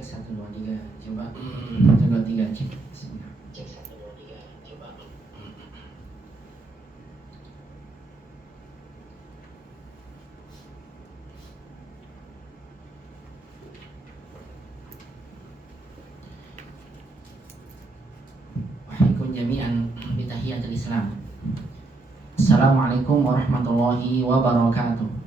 Cek 1 2 3 coba. 1 2 3 cek. Cek 1 2 3 coba. Wahaikum jami'an bitahiyatul Islam. Assalamualaikum warahmatullahi wabarakatuh.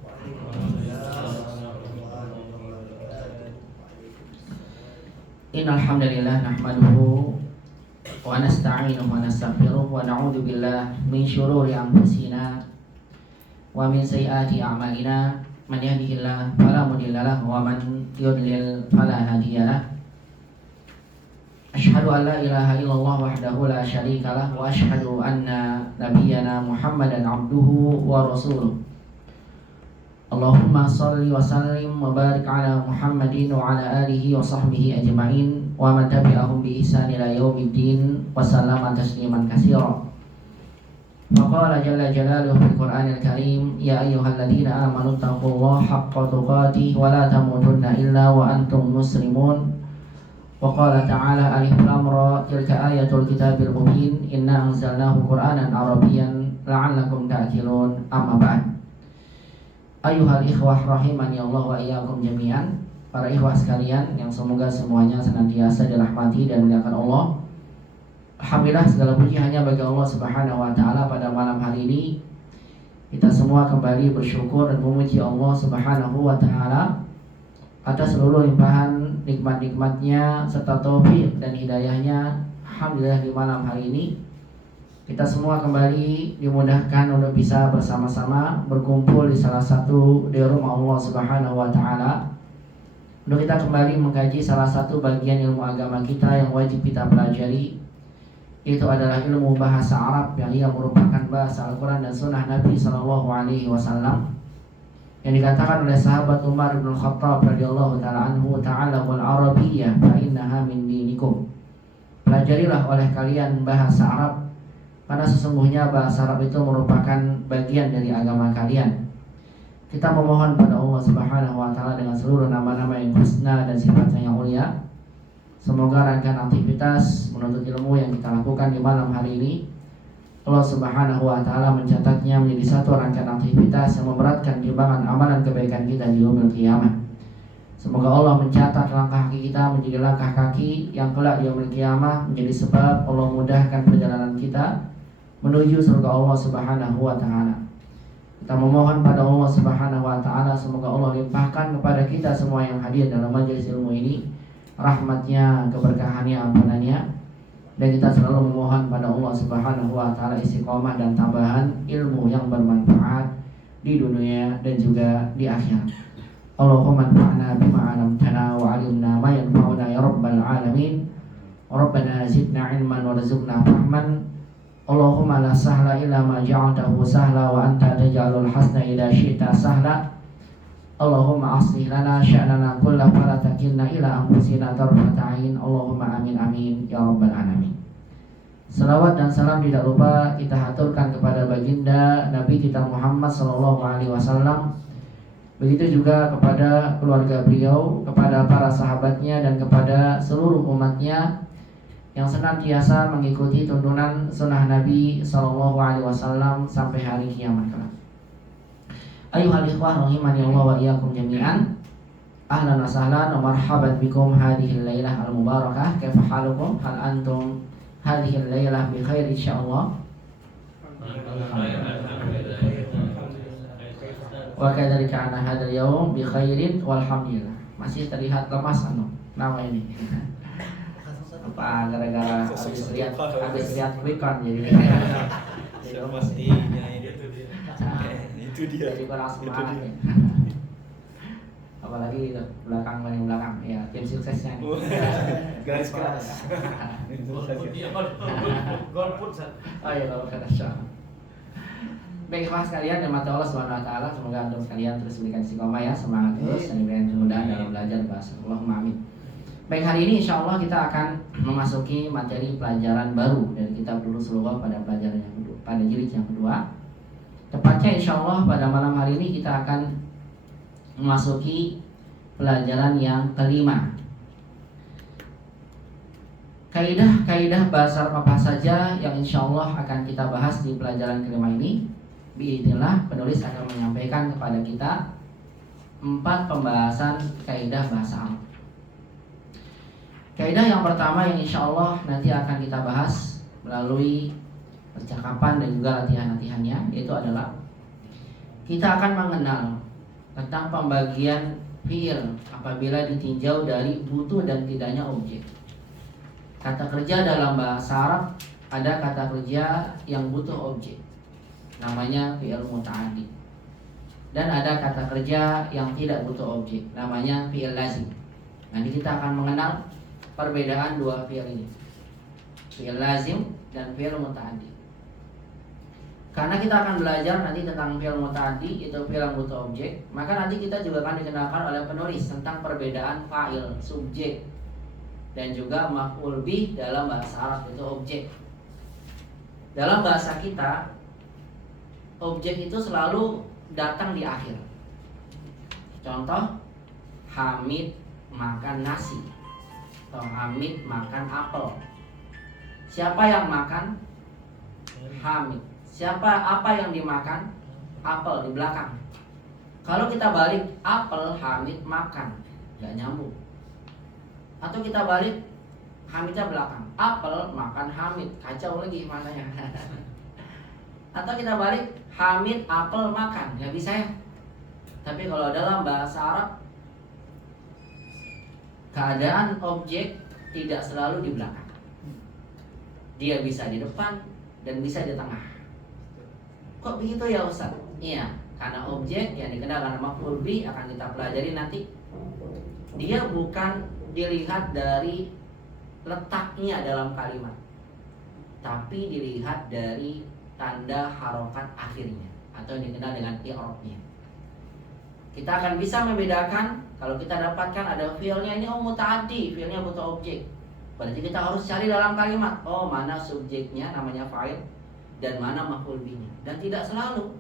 Innal hamdalillah nahmaduhu wa nasta'inuhu wa nastaghfiruh wa na'udzu billahi min syururi anfusina wa min sayyiati a'malina. Man yahdihillahu fala mudilla lahu wa man yudlil fala hadiya lahu. Asyhadu an la ilaha illallah wahdahu la syarika lah wa asyhadu anna nabiyyana Muhammadan abduhu wa rasuluh. Allahumma salli wa sallim wa barik ala Muhammadin wa ala alihi wa sahbihi ajma'in wa man tabi'ahum bi ihsan ila yaumiddin wa sallama tasliman katsira. Faqala jalla jalaluhu fil Qur'anil Karim, ya ayyuhalladzina amanu taqullaha haqqa tuqatih wa la tamutunna illa wa antum muslimun. Wa qala ta'ala alif lam ra tilka ayatul kitabil mubin inna anzalnahu Qur'anan Arabiyyan la'allakum ta'qilun. Amma ba'd. Ayuhal ikhwah rahimani Allah wa iyyakum jami'an. Para ikhwah sekalian yang semoga semuanya senantiasa dirahmati dan dimuliakan Allah. Alhamdulillah, segala puji hanya bagi Allah Subhanahu wa taala. Pada malam hari ini kita semua kembali bersyukur dan memuji Allah Subhanahu wa taala atas seluruh limpahan nikmat-nikmatnya serta taufik dan hidayahnya. Alhamdulillah, di malam hari ini kita semua kembali dimudahkan untuk bisa bersama-sama berkumpul di salah satu di rumah Allah Subhanahu wa taala untuk kita kembali mengkaji salah satu bagian ilmu agama kita yang wajib kita pelajari, itu adalah ilmu bahasa Arab yang ia merupakan bahasa Al-Qur'an dan sunnah Nabi sallallahu alaihi wasallam, yang dikatakan oleh sahabat Umar bin Khattab radhiyallahu taala anhu, ta'allamul arabiyyah fa innaha min dinikum. Pelajarilah oleh kalian bahasa Arab, karena sesungguhnya bahasa Arab itu merupakan bagian dari agama kalian. Kita memohon pada Allah Subhanahu wa taala dengan seluruh nama-nama yang husna dan sifatnya yang mulia, semoga rangkaian aktivitas menuntut ilmu yang kita lakukan di malam hari ini Allah Subhanahu wa taala mencatatnya menjadi satu rangkaian aktivitas yang memberatkan timbangan amalan kebaikan kita di yaumil qiyamah. Semoga Allah mencatat langkah kaki kita menjadi langkah kaki yang kelak di yaumil qiyamah menjadi sebab Allah mudahkan perjalanan kita menuju surga Allah Subhanahu wa taala. Kita memohon pada Allah Subhanahu wa taala semoga Allah limpahkan kepada kita semua yang hadir dalam majelis ilmu ini rahmatnya, keberkahannya, ampunannya, dan kita selalu memohon pada Allah Subhanahu wa taala istiqomah dan tambahan ilmu yang bermanfaat di dunia dan juga di akhirat. Allahumma anfa'na bima 'allamtana wa 'allimna ma yanfa'una ya rabbal alamin. Rabbana zidna 'ilman warzuqna fahman. Allahumma la sahla illa ma ja'altahu sahla wa anta taj'alul hasna idza syi'ta sahla. Allahumma aslih lana sya'nana kullahu wa la takilna ila anfusina tarfata 'ain. Allahumma amin amin ya rabbal alamin. Salawat dan salam tidak lupa kita haturkan kepada baginda Nabi kita Muhammad sallallahu alaihi wasallam. Begitu juga kepada keluarga beliau, kepada para sahabatnya, dan kepada seluruh umatnya yang senantiasa mengikuti tuntunan sunnah Nabi sallallahu alaihi wasallam sampai hari kiamat kelak. Ayuhal ikhwah rahimani Allah wa iyyakum jami'an. Ahlan wa sahlan wa marhaban bikum hadhihi al-lailah al-mubarakah. Kaifa halukum? Hal antum hadhihi al-lailah bi khair insyaallah? Wa kadzalika ana hadzal yaum bi khairin walhamdulillah. Masih terlihat lemas nama ini. Apa gara-gara habis lihat quickcon jadi pastinya itu dia jadi kurang semangat ya. Apalagi belakang ya tim suksesnya nih. Garis keras. Golput. Oh iya, kalau kata Syah. Baik ikhwah sekalian yang mata Allah Subhanahu wa taala, semoga antum sekalian terus berikan istiqomah ya, semangat terus dan diberikan kemudahan dalam belajar bahasa. Allahumma amin. Baik, hari ini insya Allah kita akan memasuki materi pelajaran baru dari kitab Durusul Lughah pada pelajaran yang kedua, pada jilid yang kedua. Tepatnya insya Allah pada malam hari ini kita akan memasuki pelajaran yang kelima. Kaidah-kaidah bahasa Arab apa saja yang insya Allah akan kita bahas di pelajaran kelima ini. Biidznillah penulis akan menyampaikan kepada kita 4 pembahasan kaidah bahasa Arab. Kaidah yang pertama yang insya Allah nanti akan kita bahas melalui percakapan dan juga latihan-latihannya, yaitu adalah kita akan mengenal tentang pembagian fiil apabila ditinjau dari butuh dan tidaknya objek. Kata kerja dalam bahasa Arab ada kata kerja yang butuh objek, namanya fi'il muta'addi. Dan ada kata kerja yang tidak butuh objek, namanya fi'il lazim. Nanti kita akan mengenal perbedaan dua fi'il ini, fi'il lazim dan fi'il muta'addi. Karena kita akan belajar nanti tentang fi'il muta'addi, itu fi'il yang butuh objek, maka nanti kita juga akan dikenalkan oleh penulis tentang perbedaan fa'il, subjek, dan juga maf'ul bih dalam bahasa Arab, itu objek. Dalam bahasa kita, objek itu selalu datang di akhir. Contoh, Hamid makan nasi, atau Hamid makan apel. Siapa yang makan? Hamid. Apa yang dimakan? Apel di belakang. Kalau kita balik, apel Hamid makan, gak nyambung. Atau kita balik, Hamidnya belakang, apel makan Hamid, kacau lagi maknanya. Atau kita balik, Hamid apel makan, nggak bisa ya. Tapi kalau dalam bahasa Arab, keadaan objek tidak selalu di belakang. Dia bisa di depan dan bisa di tengah. Kok begitu ya Ustaz? Iya, karena objek yang dikenal dengan maf'ul bih akan kita pelajari nanti. Dia bukan dilihat dari letaknya dalam kalimat, tapi dilihat dari tanda harokat akhirnya atau yang dikenal dengan i'rabnya. Kita akan bisa membedakan kalau kita dapatkan ada fiilnya ini muta'addi, fiilnya butuh objek. Berarti kita harus cari dalam kalimat, mana subjeknya namanya fa'il dan mana maf'ul bihnya. Dan tidak selalu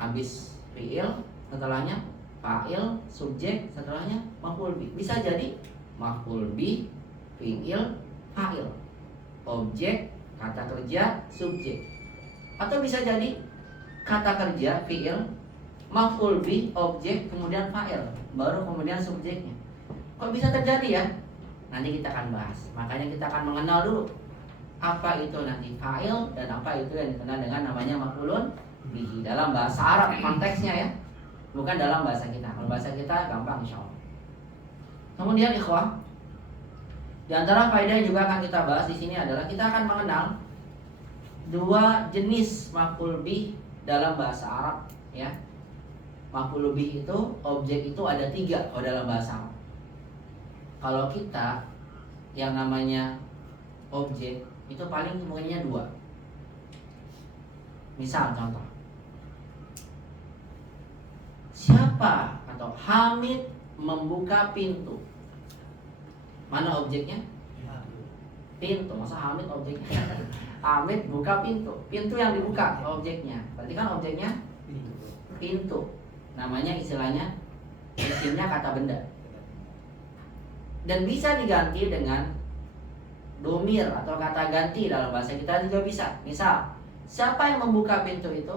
habis fiil setelahnya fa'il, subjek, setelahnya maf'ul bih. Bisa jadi maf'ul bih, fi'il, fa'il, objek, kata kerja, subjek. Atau bisa jadi kata kerja, fi'il, maf'ul bih, objek, kemudian fa'il, baru kemudian subjeknya. Kok bisa terjadi ya? Nanti kita akan bahas. Makanya kita akan mengenal dulu apa itu nanti fa'il dan apa itu yang dikenal dengan namanya maf'ulun bihi dalam bahasa Arab konteksnya ya. Bukan dalam bahasa kita. Kalau bahasa kita gampang insya Allah. Kemudian ikhwah, di antara faedah yang juga akan kita bahas di sini adalah kita akan mengenal dua jenis maf'ul bih dalam bahasa Arab ya. Maf'ul bih itu objek itu ada 3 kalau dalam bahasa Arab. Kalau kita yang namanya objek itu paling kemungkinannya 2. Misal contoh, siapa atau Hamid membuka pintu. Mana objeknya? Pintu. Masa Hamid objeknya? Hamid buka pintu. Pintu yang dibuka objeknya. Berarti kan objeknya pintu. Namanya istilahnya isimnya kata benda. Dan bisa diganti dengan domir atau kata ganti dalam bahasa kita juga bisa. Misal, siapa yang membuka pintu itu?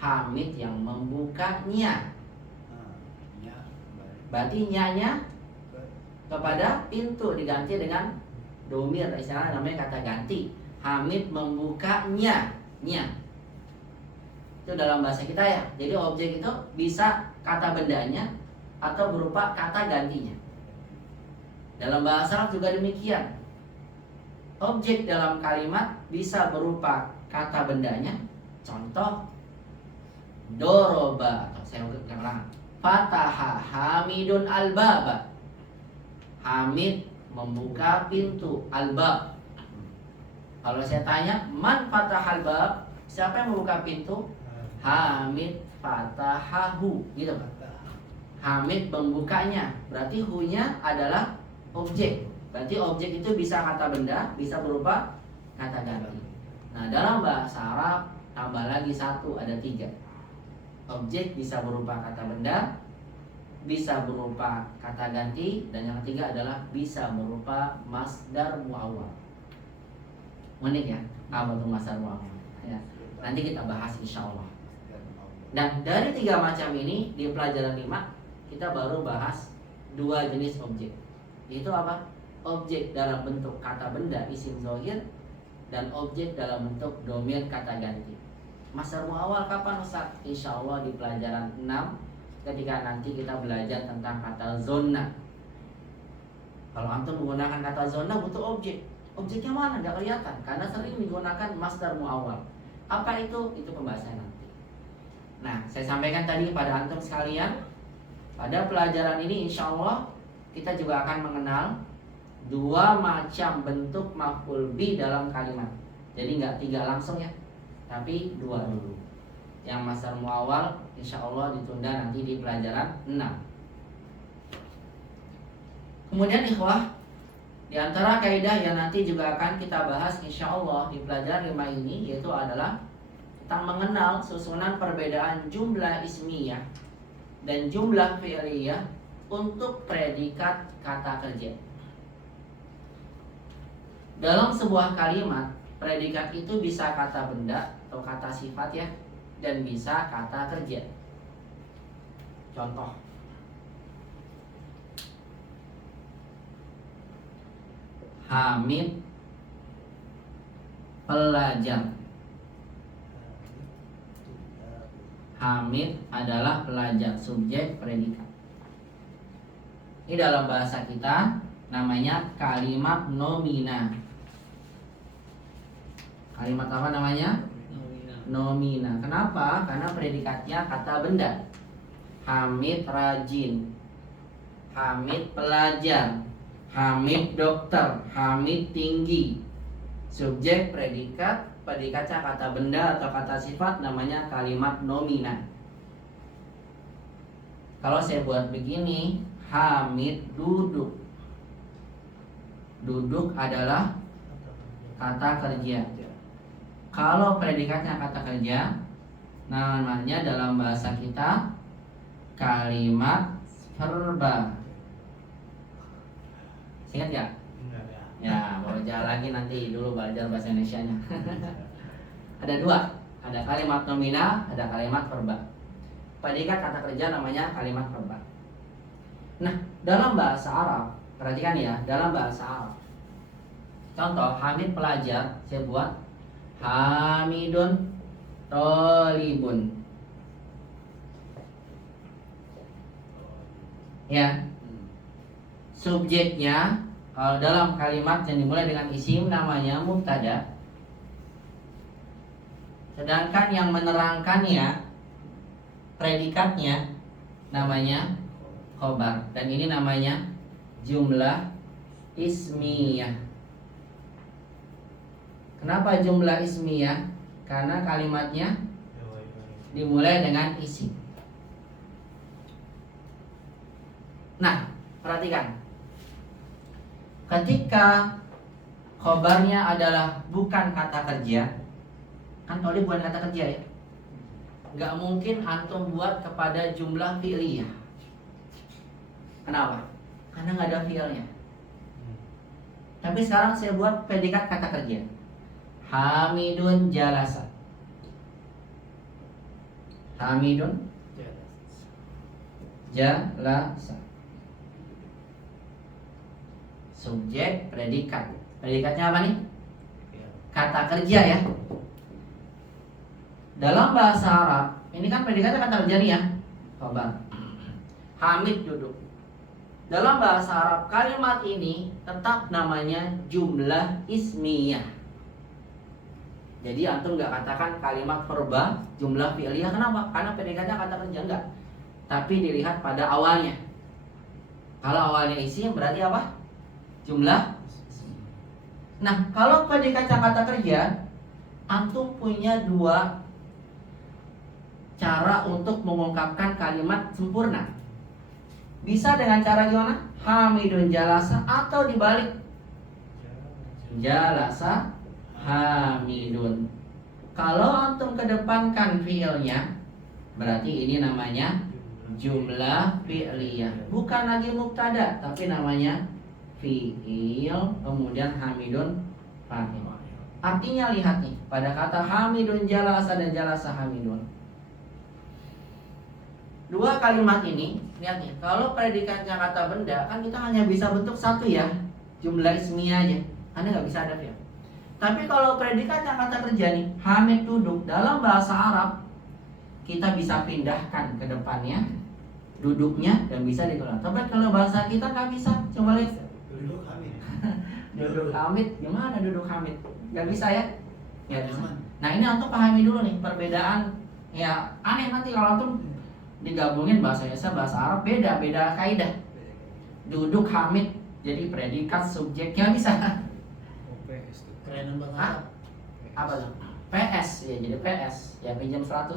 Hamid yang membukanya. Berarti nyanya kepada pintu diganti dengan domir, istilahnya namanya kata ganti. Hamid membukanya, nya. Itu dalam bahasa kita ya. Jadi objek itu bisa kata bendanya atau berupa kata gantinya. Dalam bahasa Arab juga demikian. Objek dalam kalimat bisa berupa kata bendanya. Contoh, doroba, atau saya ulang, fataha Hamidun al-baba. Hamid membuka pintu al-bab. Kalau saya tanya, man fatahal bab? Siapa yang membuka pintu? Hamid fatahahu, gitu. Hamid membukanya. Berarti hu-nya adalah objek. Berarti objek itu bisa kata benda, bisa berupa kata ganti. Nah, dalam bahasa Arab tambah lagi 1, ada 3. Objek bisa berupa kata benda, bisa berupa kata ganti, dan yang ketiga adalah bisa berupa masdar muawwal. Unik ya, apa itu masdar muawwal? Ya, nanti kita bahas insya Allah. Dan dari 3 macam ini di pelajaran 5 kita baru bahas 2 jenis objek. Yaitu apa? Objek dalam bentuk kata benda isim dhohir dan objek dalam bentuk domir kata ganti. Masdar muawwal kapan Ustaz? Insya Allah di pelajaran 6 ketika nanti kita belajar tentang kata zona. Kalau antum menggunakan kata zona butuh objek. Objeknya mana? Gak kelihatan karena sering digunakan masdar muawwal. Apa itu? Itu pembahasan nanti. Nah, saya sampaikan tadi pada antum sekalian, pada pelajaran ini insya Allah kita juga akan mengenal 2 macam bentuk maf'ul bi dalam kalimat. Jadi nggak 3 langsung ya, tapi 2 dulu. Yang masdar muawwal insya Allah ditunda nanti di pelajaran 6. Kemudian ikhwah, di antara kaidah yang nanti juga akan kita bahas insya Allah di pelajaran 5 ini, yaitu adalah tentang mengenal susunan perbedaan jumlah ismiyah dan jumlah fi'liyah untuk predikat kata kerja. Dalam sebuah kalimat, predikat itu bisa kata benda atau kata sifat ya, dan bisa kata kerja. Contoh, Hamid pelajar. Hamid adalah pelajar, subjek predikat. Ini dalam bahasa kita namanya kalimat nomina. Kalimat apa namanya? Nomina. Kenapa? Karena predikatnya kata benda. Hamid rajin, Hamid pelajar, Hamid dokter, Hamid tinggi. Subjek predikat, predikatnya kata benda atau kata sifat, namanya kalimat nomina. Kalau saya buat begini, Hamid duduk. Duduk adalah kata kerja. Kalau predikatnya kata kerja, namanya dalam bahasa kita kalimat verba. Ingat gak? Ya, belajar lagi nanti dulu belajar bahasa Indonesianya. Ada 2, ada kalimat nomina, ada kalimat verba. Predikat kata kerja namanya kalimat verba. Nah, dalam bahasa Arab, perhatikan ya, dalam bahasa Arab. Contoh, Hamid pelajar, saya buat Hamidun tolibun. Ya. Subjeknya kalau dalam kalimat yang dimulai dengan isim namanya mubtada. Sedangkan yang menerangkannya, predikatnya namanya khobar. Dan ini namanya jumlah ismiyah. Kenapa jumlah ismiyah? Karena kalimatnya dimulai dengan isim. Nah, perhatikan. Ketika khobarnya adalah bukan kata kerja, kan tadi bukan kata kerja ya, nggak mungkin antum buat kepada jumlah fi'liyah. Kenapa? Karena nggak ada fi'ilnya. Tapi sekarang saya buat predikat kata kerja. Hamidun jalasa. Hamidun jalasa. Subjek, predikat. Predikatnya apa nih? Kata kerja ya. Dalam bahasa Arab, ini kan predikatnya kata kerja nih ya. Coba. Hamid duduk. Dalam bahasa Arab, kalimat ini tetap namanya jumlah ismiyah. Jadi antum nggak katakan kalimat verba jumlah fi'liyah. Kenapa? Karena predikatnya kata kerja, enggak. Tapi dilihat pada awalnya. Kalau awalnya isim berarti apa? Jumlah. Nah, kalau predikatnya kata kerja, antum punya 2 cara untuk mengungkapkan kalimat sempurna. Bisa dengan cara gimana? Hamidun jalasa, atau dibalik. Jalasa Hamidun. Kalau antum kedepankan fiilnya, berarti ini namanya jumlah fi'liyah, bukan lagi mubtada tapi namanya fi'il, kemudian hamidun fa'il. Artinya lihat nih, pada kata hamidun jalasa dan jalasa hamidun, dua kalimat ini, lihat nih, kalau predikatnya kata benda kan kita hanya bisa bentuk satu ya, jumlah ismiyah aja, Anda nggak bisa ada fi'il. Tapi kalau predikatnya kata kerja nih, hamid duduk, dalam bahasa Arab kita bisa pindahkan ke depannya duduknya dan bisa dikeluarkan. Tapi kalau bahasa kita nggak bisa. Coba lihat. Duduk hamid. Duduk hamid, gimana duduk hamid? Nggak bisa ya? Nggak bisa. Nah ini untuk pahami dulu nih perbedaan. Ya aneh nanti kalau antum digabungin bahasa Indonesia bahasa Arab beda kaidah. Duduk hamid jadi predikat subjeknya bisa. PS tuh. Kerenan bahasa Hah? Arab. Apa tuh? PS ya, jadi PS ya, pinjam 100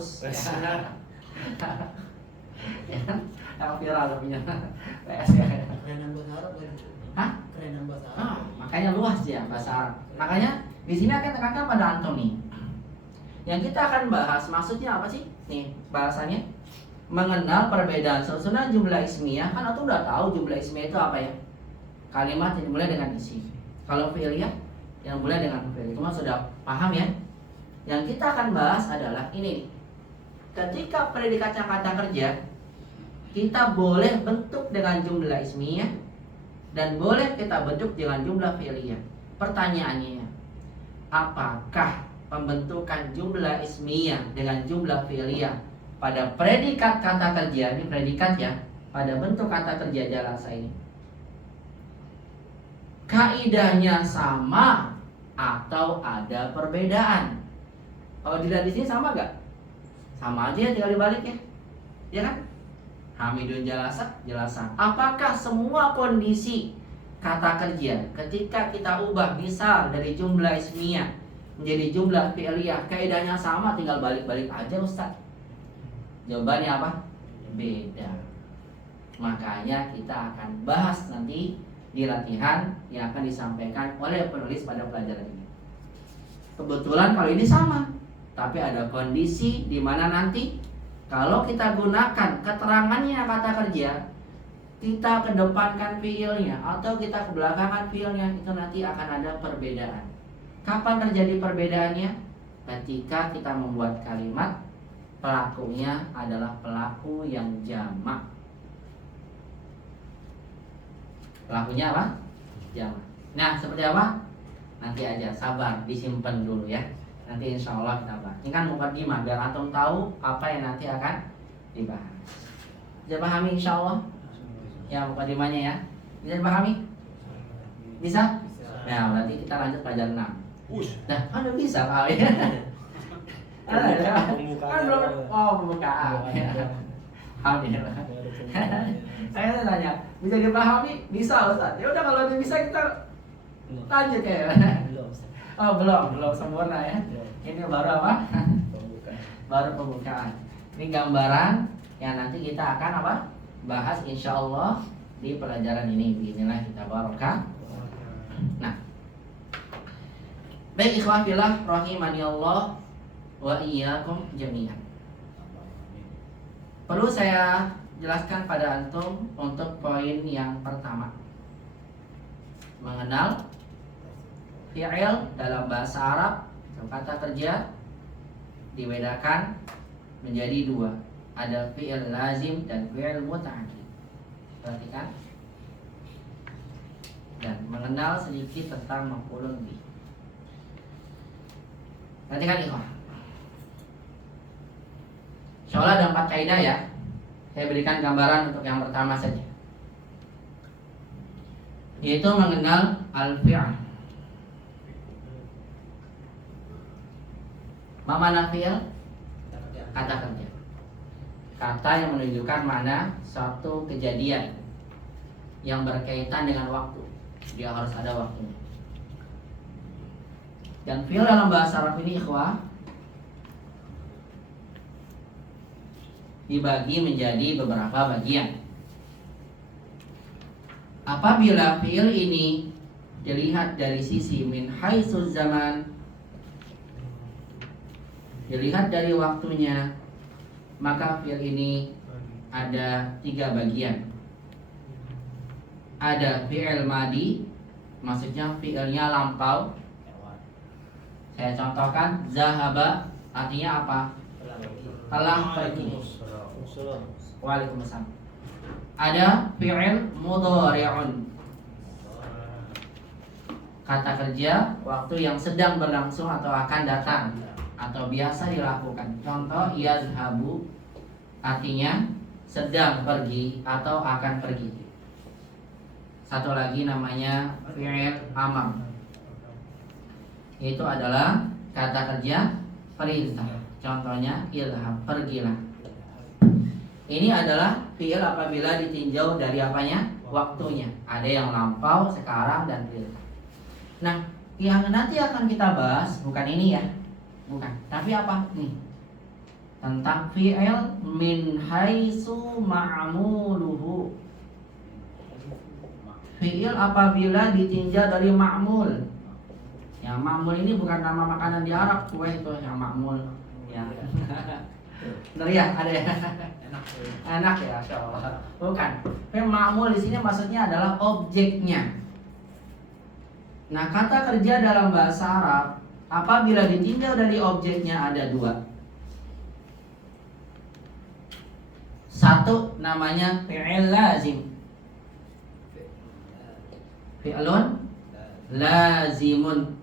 ya kan, yang viral punya PS ya. Kerenan bahasa Arab kan? Hah? Kerenan bahasa Arab. Makanya luas ya bahasa Arab. Makanya di sini akan tekankan pada antum nih. Yang kita akan bahas maksudnya apa sih? Nih bahasanya mengenal perbedaan susunan jumlah ismiyah. Kan antum udah tahu jumlah ismiyah itu apa ya? Kalimat yang dimulai dengan isi. Kalau fi'liyah yang dimulai dengan fi'il. Cuma sudah paham ya? Yang kita akan bahas adalah ini. Ketika predikatnya kata kerja, kita boleh bentuk dengan jumlah ismiyah dan boleh kita bentuk dengan jumlah fi'liyah. Pertanyaannya, apakah pembentukan jumlah ismiyah dengan jumlah fi'liyah pada predikat kata kerja, ini predikat ya, pada bentuk kata kerja jalasa ini, kaidahnya sama atau ada perbedaan? Kalau dilihat di sini sama gak? Sama aja, tinggal dibalik ya, ya kan? Hamidun jalasa, jalasa. Apakah semua kondisi kata kerja ketika kita ubah misal dari jumlah ismiyah menjadi jumlah fi'liyah kaidahnya sama, tinggal balik-balik aja Ustaz? Jawabannya apa? Beda. Makanya kita akan bahas nanti di latihan yang akan disampaikan oleh penulis pada pelajaran ini. Kebetulan kalau ini sama, tapi ada kondisi di mana nanti kalau kita gunakan keterangannya kata kerja, kita kedepankan fiilnya atau kita kebelakangan fiilnya, itu nanti akan ada perbedaan. Kapan terjadi perbedaannya? Ketika kita membuat kalimat pelakunya adalah pelaku yang jamak. Pelakunya apa? Jamak. Nah, seperti apa? Nanti aja, sabar, disimpan dulu ya. Nanti insya Allah kita bahas. Ini kan mukadimah biar antum tahu apa yang nanti akan dibahas. Bisa pahami insya Allah? Ya mukadimahnya ya. Bisa dipahami? Bisa? Nah berarti kita lanjut pelajaran 6. Nah kan udah bisa kali ya. Kan belum. Oh pembukaan. Alhamdulillah. Saya tanya, bisa dipahami? Bisa Ustaz. Ya udah kalau udah bisa kita lanjut ya. Oh belum sempurna ya. Ini baru apa? Baru pembukaan. Ini gambaran yang nanti kita akan apa? Bahas insya Allah di pelajaran ini. Bismillah kita barokah. Nah, baik ikhwah fillah rahimani Allah wa iyyakum jami'an. Perlu saya jelaskan pada antum untuk poin yang pertama, mengenal fi'il dalam bahasa Arab atau kata kerja dibedakan menjadi dua, ada fi'il lazim dan fi'il muta'addi. Perhatikan dan mengenal sedikit tentang maf'ulun bih. Perhatikan ikhwah. Insyaallah ada 4 kaidah ya. Saya berikan gambaran untuk yang pertama saja, yaitu mengenal al-fi'il. Mana fi'il? Kata kerja. Kata yang menunjukkan mana suatu kejadian yang berkaitan dengan waktu. Dia harus ada waktunya. Dan fi'il dalam bahasa Arab ini ikhwah dibagi menjadi beberapa bagian. Apabila fi'il ini dilihat dari sisi min haitsu zaman, dilihat dari waktunya, maka fi'il ini ada 3 bagian. Ada fi'il madi, maksudnya fi'ilnya lampau. Saya contohkan, zahaba artinya apa? Telah pergi. Waalaikumsalam. Ada fi'il mudhari'un, kata kerja waktu yang sedang berlangsung atau akan datang atau biasa dilakukan. Contoh, yazhabu artinya sedang pergi atau akan pergi. Satu lagi namanya fi'il amar, itu adalah kata kerja perintah. Contohnya ilham, pergilah. Ini adalah fi'il apabila ditinjau dari apanya? Waktunya. Ada yang lampau, sekarang, dan perintah. Nah, yang nanti akan kita bahas bukan ini ya, bukan. Tapi apa nih? Tentang fi'il min haitsu ma'muluhu. Fi'il apabila ditinjau dari ma'mul. Yang ma'mul ini bukan nama makanan di Arab, kue itu yang ma'mul. Ya. Benar ya, ada ya. Enak ya, insyaallah. Bukan. Fi'il ma'mul di sini maksudnya adalah objeknya. Nah, kata kerja dalam bahasa Arab apabila ditinjau dari objeknya ada 2. Satu namanya fi'il lazim. Fi'lun lazimun.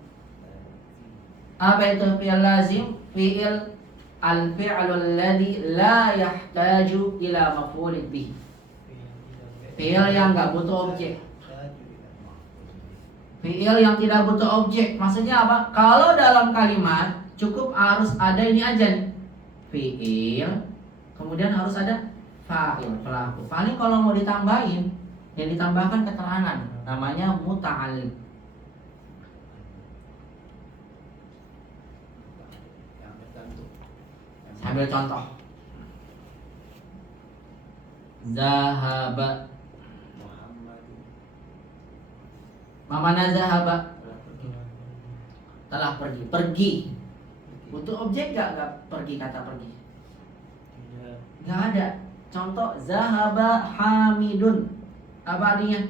Apa itu fi'il lazim? Fi'il al-fi'lul ladzi la yahtaju ila maf'ulin bih. Fi'il yang enggak butuh objek. Fi'il yang tidak butuh objek. Maksudnya apa? Kalau dalam kalimat cukup harus ada ini aja nih. Fi'il, kemudian harus ada fa'il, pelaku. Paling kalau mau ditambahin, yang ditambahkan keterangan, namanya muta'allim. Saya ambil contoh. Zahaba. Mamana zahaba? Telah pergi. Pergi. Butuh objek gak pergi, kata pergi? Gak ada. Contoh, zahaba hamidun. Apa artinya?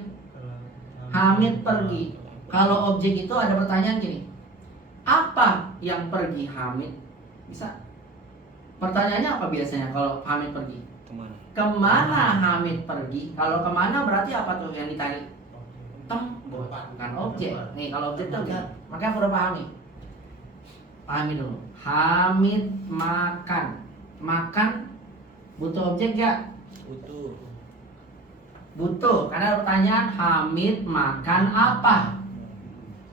Hamid pergi. Kalau objek itu ada pertanyaan gini, apa yang pergi Hamid? Bisa. Pertanyaannya apa biasanya kalau Hamid pergi? Kemana Hamid pergi? Kalau kemana berarti apa tuh yang ditanya? Bukan objek. Nih kalau objek tuh kan, makanya perlu pahami. Pahami dulu. Hamid makan. Makan butuh objek gak? Butuh. Karena pertanyaan Hamid makan apa?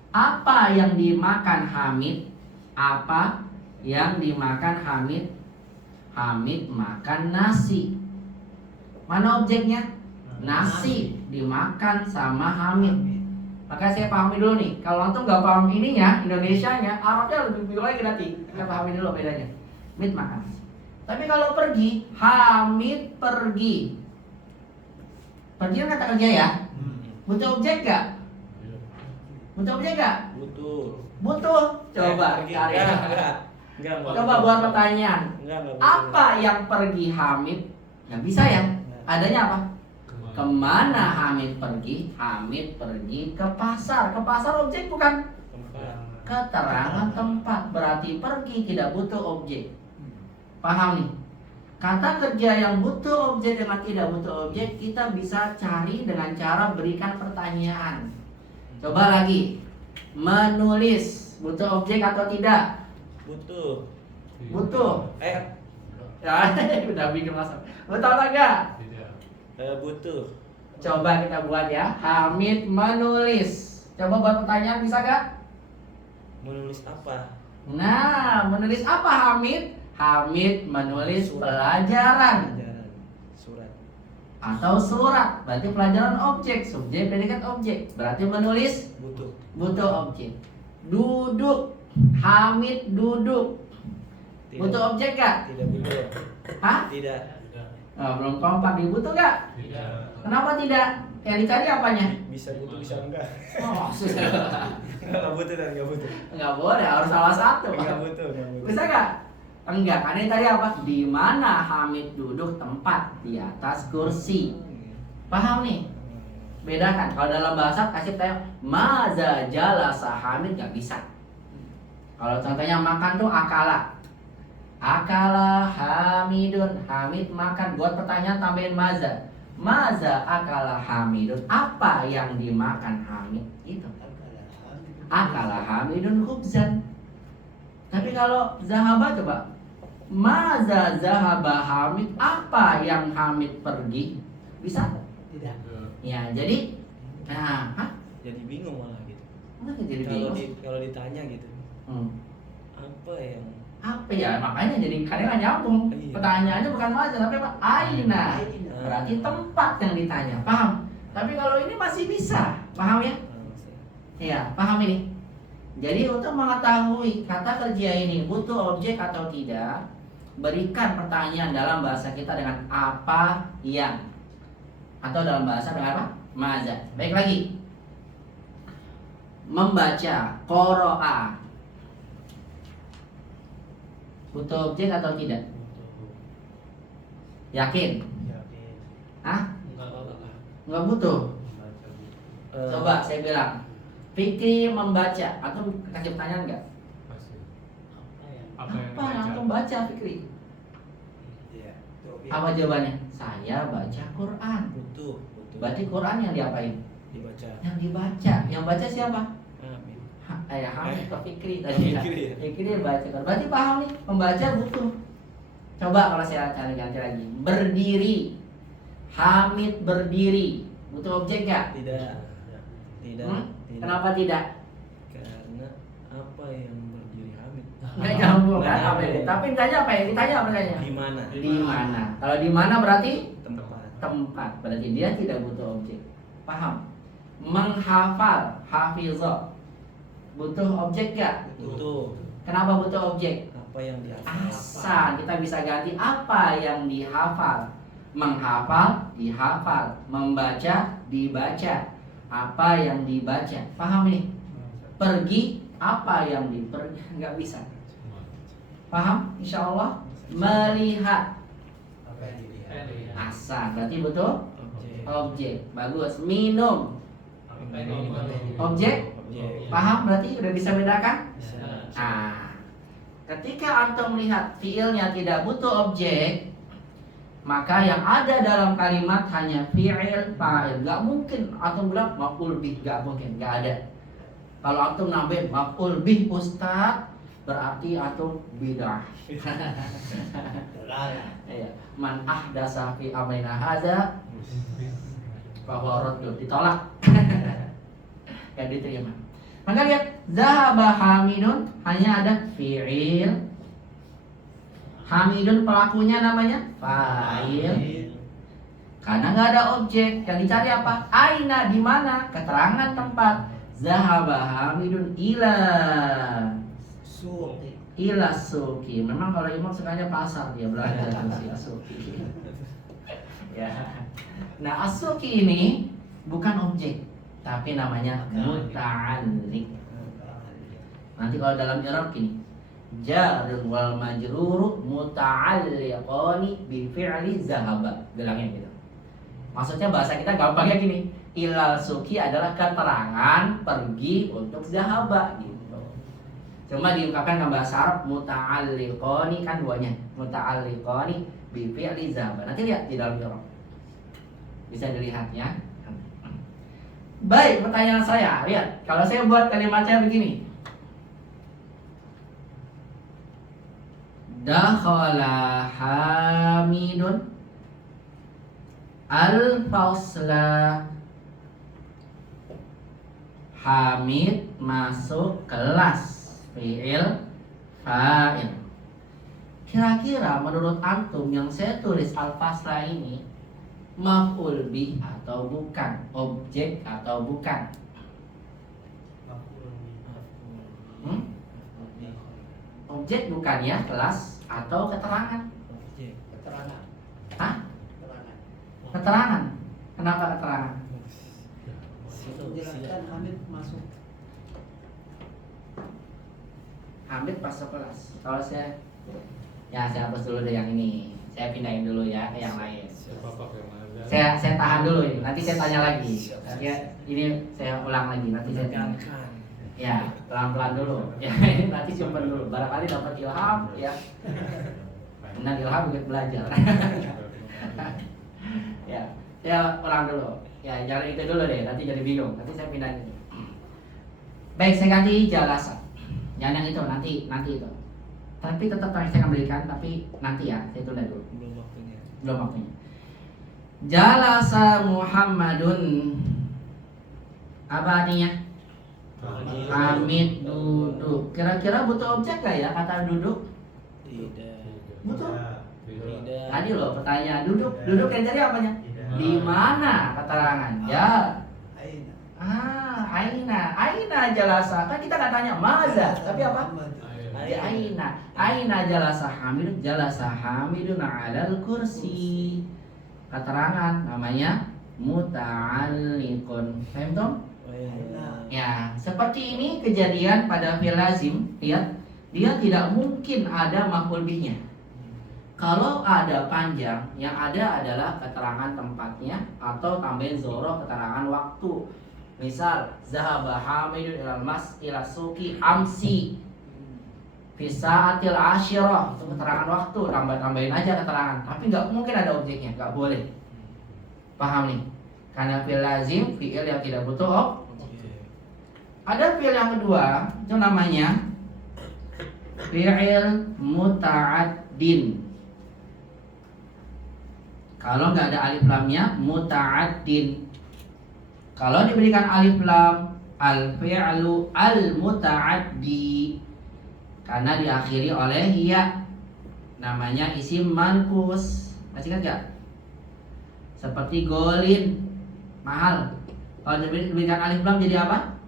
Apa yang dimakan Hamid? Apa yang dimakan Hamid? Hamid makan nasi. Mana objeknya? Nasi dimakan sama Hamid. Maka saya pahami dulu nih. Kalau antum nggak paham ininya, Indonesianya, Arabnya lebih bingung lagi nanti. Kita pahami dulu bedanya. Hamid makan. Tapi kalau pergi, Hamid pergi. Pergi kan kata kerja ya. Butuh objek gak? Butuh objek gak? Butuh. Coba cari. Coba buat pertanyaan. Apa yang pergi Hamid? Nggak bisa ya. Adanya apa? Kemana Hamid pergi? Hamid pergi ke pasar. Ke pasar objek bukan? Keterangan tempat. Berarti pergi tidak butuh objek. Paham nih? Kata kerja yang butuh objek dengan tidak butuh objek kita bisa cari dengan cara berikan pertanyaan. Coba lagi. Menulis butuh objek atau tidak? Butuh. Ya, udah bikin masalah. Betul atau enggak? Butuh. Coba kita buat ya. Hamid menulis. Coba buat pertanyaan bisa gak? Menulis apa? Nah, menulis apa Hamid? Hamid menulis pelajaran. Surat. Atau surat. Berarti pelajaran objek. Subjek, predikat, objek. Berarti menulis butuh objek. Duduk. Hamid duduk. Butuh objek gak? Tidak butuh. Hah? Tidak. Oh, belum kompak. Dibutuh gak? Tidak. Kenapa tidak? Yang dicari apanya? Bisa butuh, bisa enggak. Oh, susah. Enggak butuh dan enggak butuh. Enggak boleh, harus salah satu. Enggak butuh. Bisa gak? Enggak, karena tadi apa? Di mana Hamid duduk tempat di atas kursi. Paham nih? Bedakan. Kalau dalam bahasa kasih tanya maza jalasa Hamid nggak bisa. Kalau contohnya makan tuh akala. Akala Hamidun. Hamid makan. Buat pertanyaan tambahin maza. Maza akala Hamidun. Apa yang dimakan Hamid? Itu. Akala Hamidun khubzan. Tapi kalau zahaba coba. Maza zahaba Hamid. Apa yang Hamid pergi? Bisa? Tidak. Ya, jadi hah? Jadi bingung malah gitu. Kenapa jadi Kalau bingung? kalau ditanya gitu, apa yang Apa ya? Makanya jadi kadang nggak nyambung. Iya. Pertanyaannya bukan maza, tapi apa? Aina. Berarti tempat yang ditanya. Paham? Tapi kalau ini masih bisa. Paham ya? Iya, paham ini. Jadi untuk mengetahui kata kerja ini butuh objek atau tidak, berikan pertanyaan dalam bahasa kita dengan apa yang, atau dalam bahasa dengan apa? Maza. Baik lagi. Membaca, qoro'a. Butuh objek atau tidak? Yakin? Hah? Nggak butuh. Coba saya bilang, Fikri membaca, atau kasih pertanyaan nggak? Apa yang Apa yang antum baca Fikri? Iya. Apa jawabannya? Saya baca Quran. butuh Berarti Quran yang diapain? dibaca. Yang dibaca. Yang baca siapa? Amin. Hamid atau Fikri tadi ya? Fikri ya? Fikri baca Quran. Berarti paham nih, membaca butuh. Coba kalau saya cari ganti lagi. Berdiri. Hamid berdiri. Butuh objek nggak? Tidak. Tidak. Hmm? Tidak. Kenapa tidak? Karena apa yang berdiri Hamid? Nggak nyambung kan? Nggak Apa ini? nyambung. Tapi ditanya apa ya? Ditanya apa tanya? Di mana? Di mana? Kalau di mana berarti Tempat. tempat. Berarti dia tidak butuh objek. Paham? Menghafal, hafizah. Butuh objek gak? Butuh. Kenapa butuh objek? Apa yang dihafal? Asal kita bisa ganti apa yang dihafal. Menghafal, dihafal. Membaca, dibaca. Apa yang dibaca. Paham ini? Pergi, apa yang dipergi. Nggak bisa. Paham? Insya Allah. Melihat. Apa yang dilihat? Asal. Berarti butuh Objek. objek. Bagus. Minum. Objek. Objek. Paham? Berarti udah bisa bedakan? Bisa. Nah, ketika antum melihat fiilnya tidak butuh objek, maka yang ada dalam kalimat hanya fi'il, fa'il. Gak mungkin antum bilang maf'ul bih, gak mungkin, gak ada. Kalau antum nambahin maf'ul bih ustaz, berarti antum bid'ah. Iya. Man ahdasa fi amrina hadza bahwa raddun, ditolak. Gak diterima. Maka lihat, zahaba Hamidun hanya ada fi'il. Hamidun pelakunya namanya fa'il. Karena nggak ada objek, yang dicari apa? Aina, di mana? Keterangan tempat. Zahaba Hamidun ila suki. Memang kalau imam sukanya pasar, dia belajar di suki. Ya. Nah, as-suki ini bukan objek, tapi namanya muta'alliq. Nanti kalau dalam i'rab gini, jarun wal majruru muta'alliqani bi fi'li zahaba. Bilangnya gitu. Maksudnya bahasa kita gampangnya gini, ilal suki adalah keterangan pergi untuk zahaba gitu. Cuma diungkapkan dengan bahasa Arab muta'alliqani, kan duanya. Muta'alliqani bi fi'li zahaba. Nanti lihat di dalam i'rab. Bisa dilihat ya. Baik, pertanyaan saya, lihat. Kalau saya buat kalimatnya begini. Dakhala Hamidun al-fasla. Hamid masuk kelas. Fi'il fa'il. Kira-kira menurut antum yang saya tulis al-fasla ini maf'ul bih atau bukan? Objek atau bukan? Objek bukan ya, kelas atau keterangan? Objek. Keterangan. Hah? Keterangan. Keterangan. Kenapa keterangan? Menjelaskan Hamid masuk. Hamid masuk kelas. Kalau saya Ya, saya hapus dulu deh yang ini. Saya pindahin dulu ya ke yang lain. Siapa pakai mana? Saya tahan dulu ini. Nanti saya tanya lagi. Nanti ini saya ulang lagi. Nanti saya tanya. Mendengarkan. Ya, pelan-pelan dulu. Ya, ini nanti simpen dulu. Barangkali dapat ilham ya. Benar ilham ikut belajar. Ya, saya ulang dulu. Ya, jangan itu dulu deh. Nanti jadi bingung. Nanti saya pindahin itu. Baik, saya ganti jalasa. Jangan yang itu, nanti itu. Tapi tetap saya akan berikan, tapi nanti ya, saya tunda dulu. Belum waktunya. Belum waktunya. Jalasa Muhammadun. Apa artinya? Hamid duduk. Kira-kira butuh objek gak ya kata duduk? Tidak. Butuh. Tidak. Tadi loh pertanyaan duduk. Duduk yang jadi apanya? Di mana keterangan? Ya. Aina. Aina jalasa. Kan kita nggak tanya maza, tapi apa? Di aina jalasa Hamidun. Jalasa Hamidun alal kursi. Keterangan namanya muta'alliqun. Paham toh? Oh, iya. Ya, seperti ini kejadian pada fi'il lazim. Lihat, dia tidak mungkin ada maf'ul bihnya. Kalau ada panjang, yang ada adalah keterangan tempatnya atau tambahin zoroh keterangan waktu. Misal, zahaba Hamidun ilal mas ila suki amsi fi sa'atil asyirah, itu keterangan waktu, tambahin aja keterangan. Tapi nggak mungkin ada objeknya, nggak boleh. Paham nih? Karena fi'il lazim, fi'il yang tidak butuh objek. Ada fi'il yang kedua, itu namanya fi'il muta'addin. Kalau nggak ada alif lamnya, muta'addin. Kalau diberikan alif lam, al-fi'lu al-muta'addi, karena diakhiri oleh ya, namanya isim manqus. Masih ingat gak? Seperti golin, mahal. Kalau diberikan alif lam jadi apa?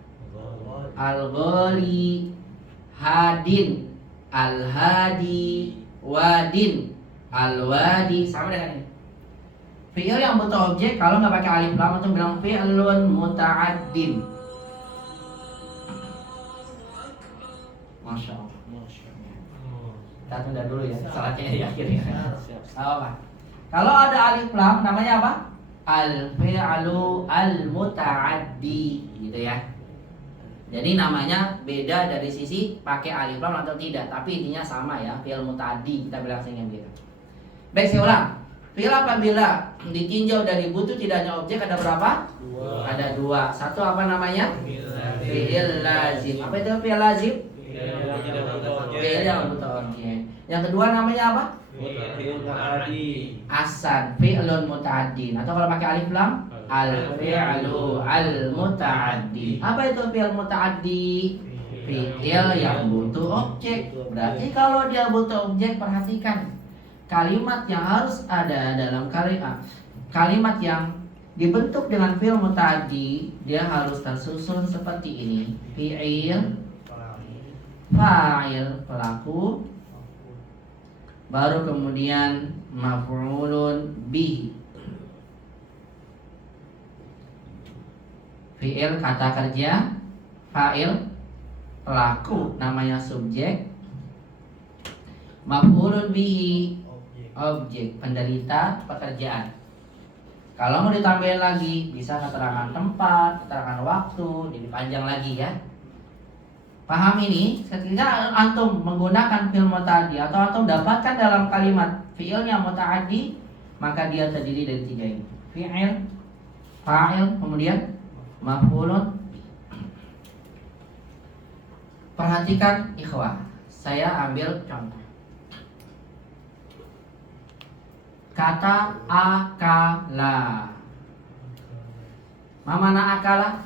Al-ghali, hadin, al-hadi, wadin, al-wadi. Sama dengan ini. Fi'il yang butuh objek kalau nggak pakai alif lam itu bilang fi'lun muta'addin. Masya Allah. Kita tunda dulu ya, salatnya di akhirnya. Apa? Kalau ada alif lam namanya apa? Al-fi'lu al-muta'addi, gitu ya. Jadi namanya beda dari sisi pakai alif lam atau tidak, tapi intinya sama ya, fi'il muta'addi kita bilang sehingga gitu. Baik, saya ulang. Fi'il apabila ditinjau dari butuh tidak hanya objek ada berapa? Dua. Ada dua. Satu apa namanya? Fi'il lazim. Apa itu fi'il lazim? Fi'il yang butuh objek. Yang kedua namanya apa? Asan, fi'lun muta'addin. Atau kalau pakai alif lam, al-fi'lu al-muta'addi. Apa itu fi'il muta'addi? Fi'il yang butuh objek. Berarti kalau dia butuh objek, perhatikan kalimat yang harus ada dalam kalimat yang dibentuk dengan fi'il muta'addi, dia harus tersusun seperti ini. Fi'il, fa'il, pelaku, baru kemudian maf'ulun bihi. Fi'il kata kerja, fa'il pelaku namanya subjek, maf'ulun bihi objek penderita pekerjaan. Kalau mau ditambahin lagi bisa keterangan tempat, keterangan waktu, jadi panjang lagi ya. Paham ini? Ketika antum menggunakan fi'il muta'addi atau antum dapatkan dalam kalimat fi'ilnya muta'addi, maka dia terdiri dari tiga ini. Fi'il, fa'il, kemudian maf'ulun. Perhatikan ikhwah, saya ambil contoh. Kata akala. Mana akala?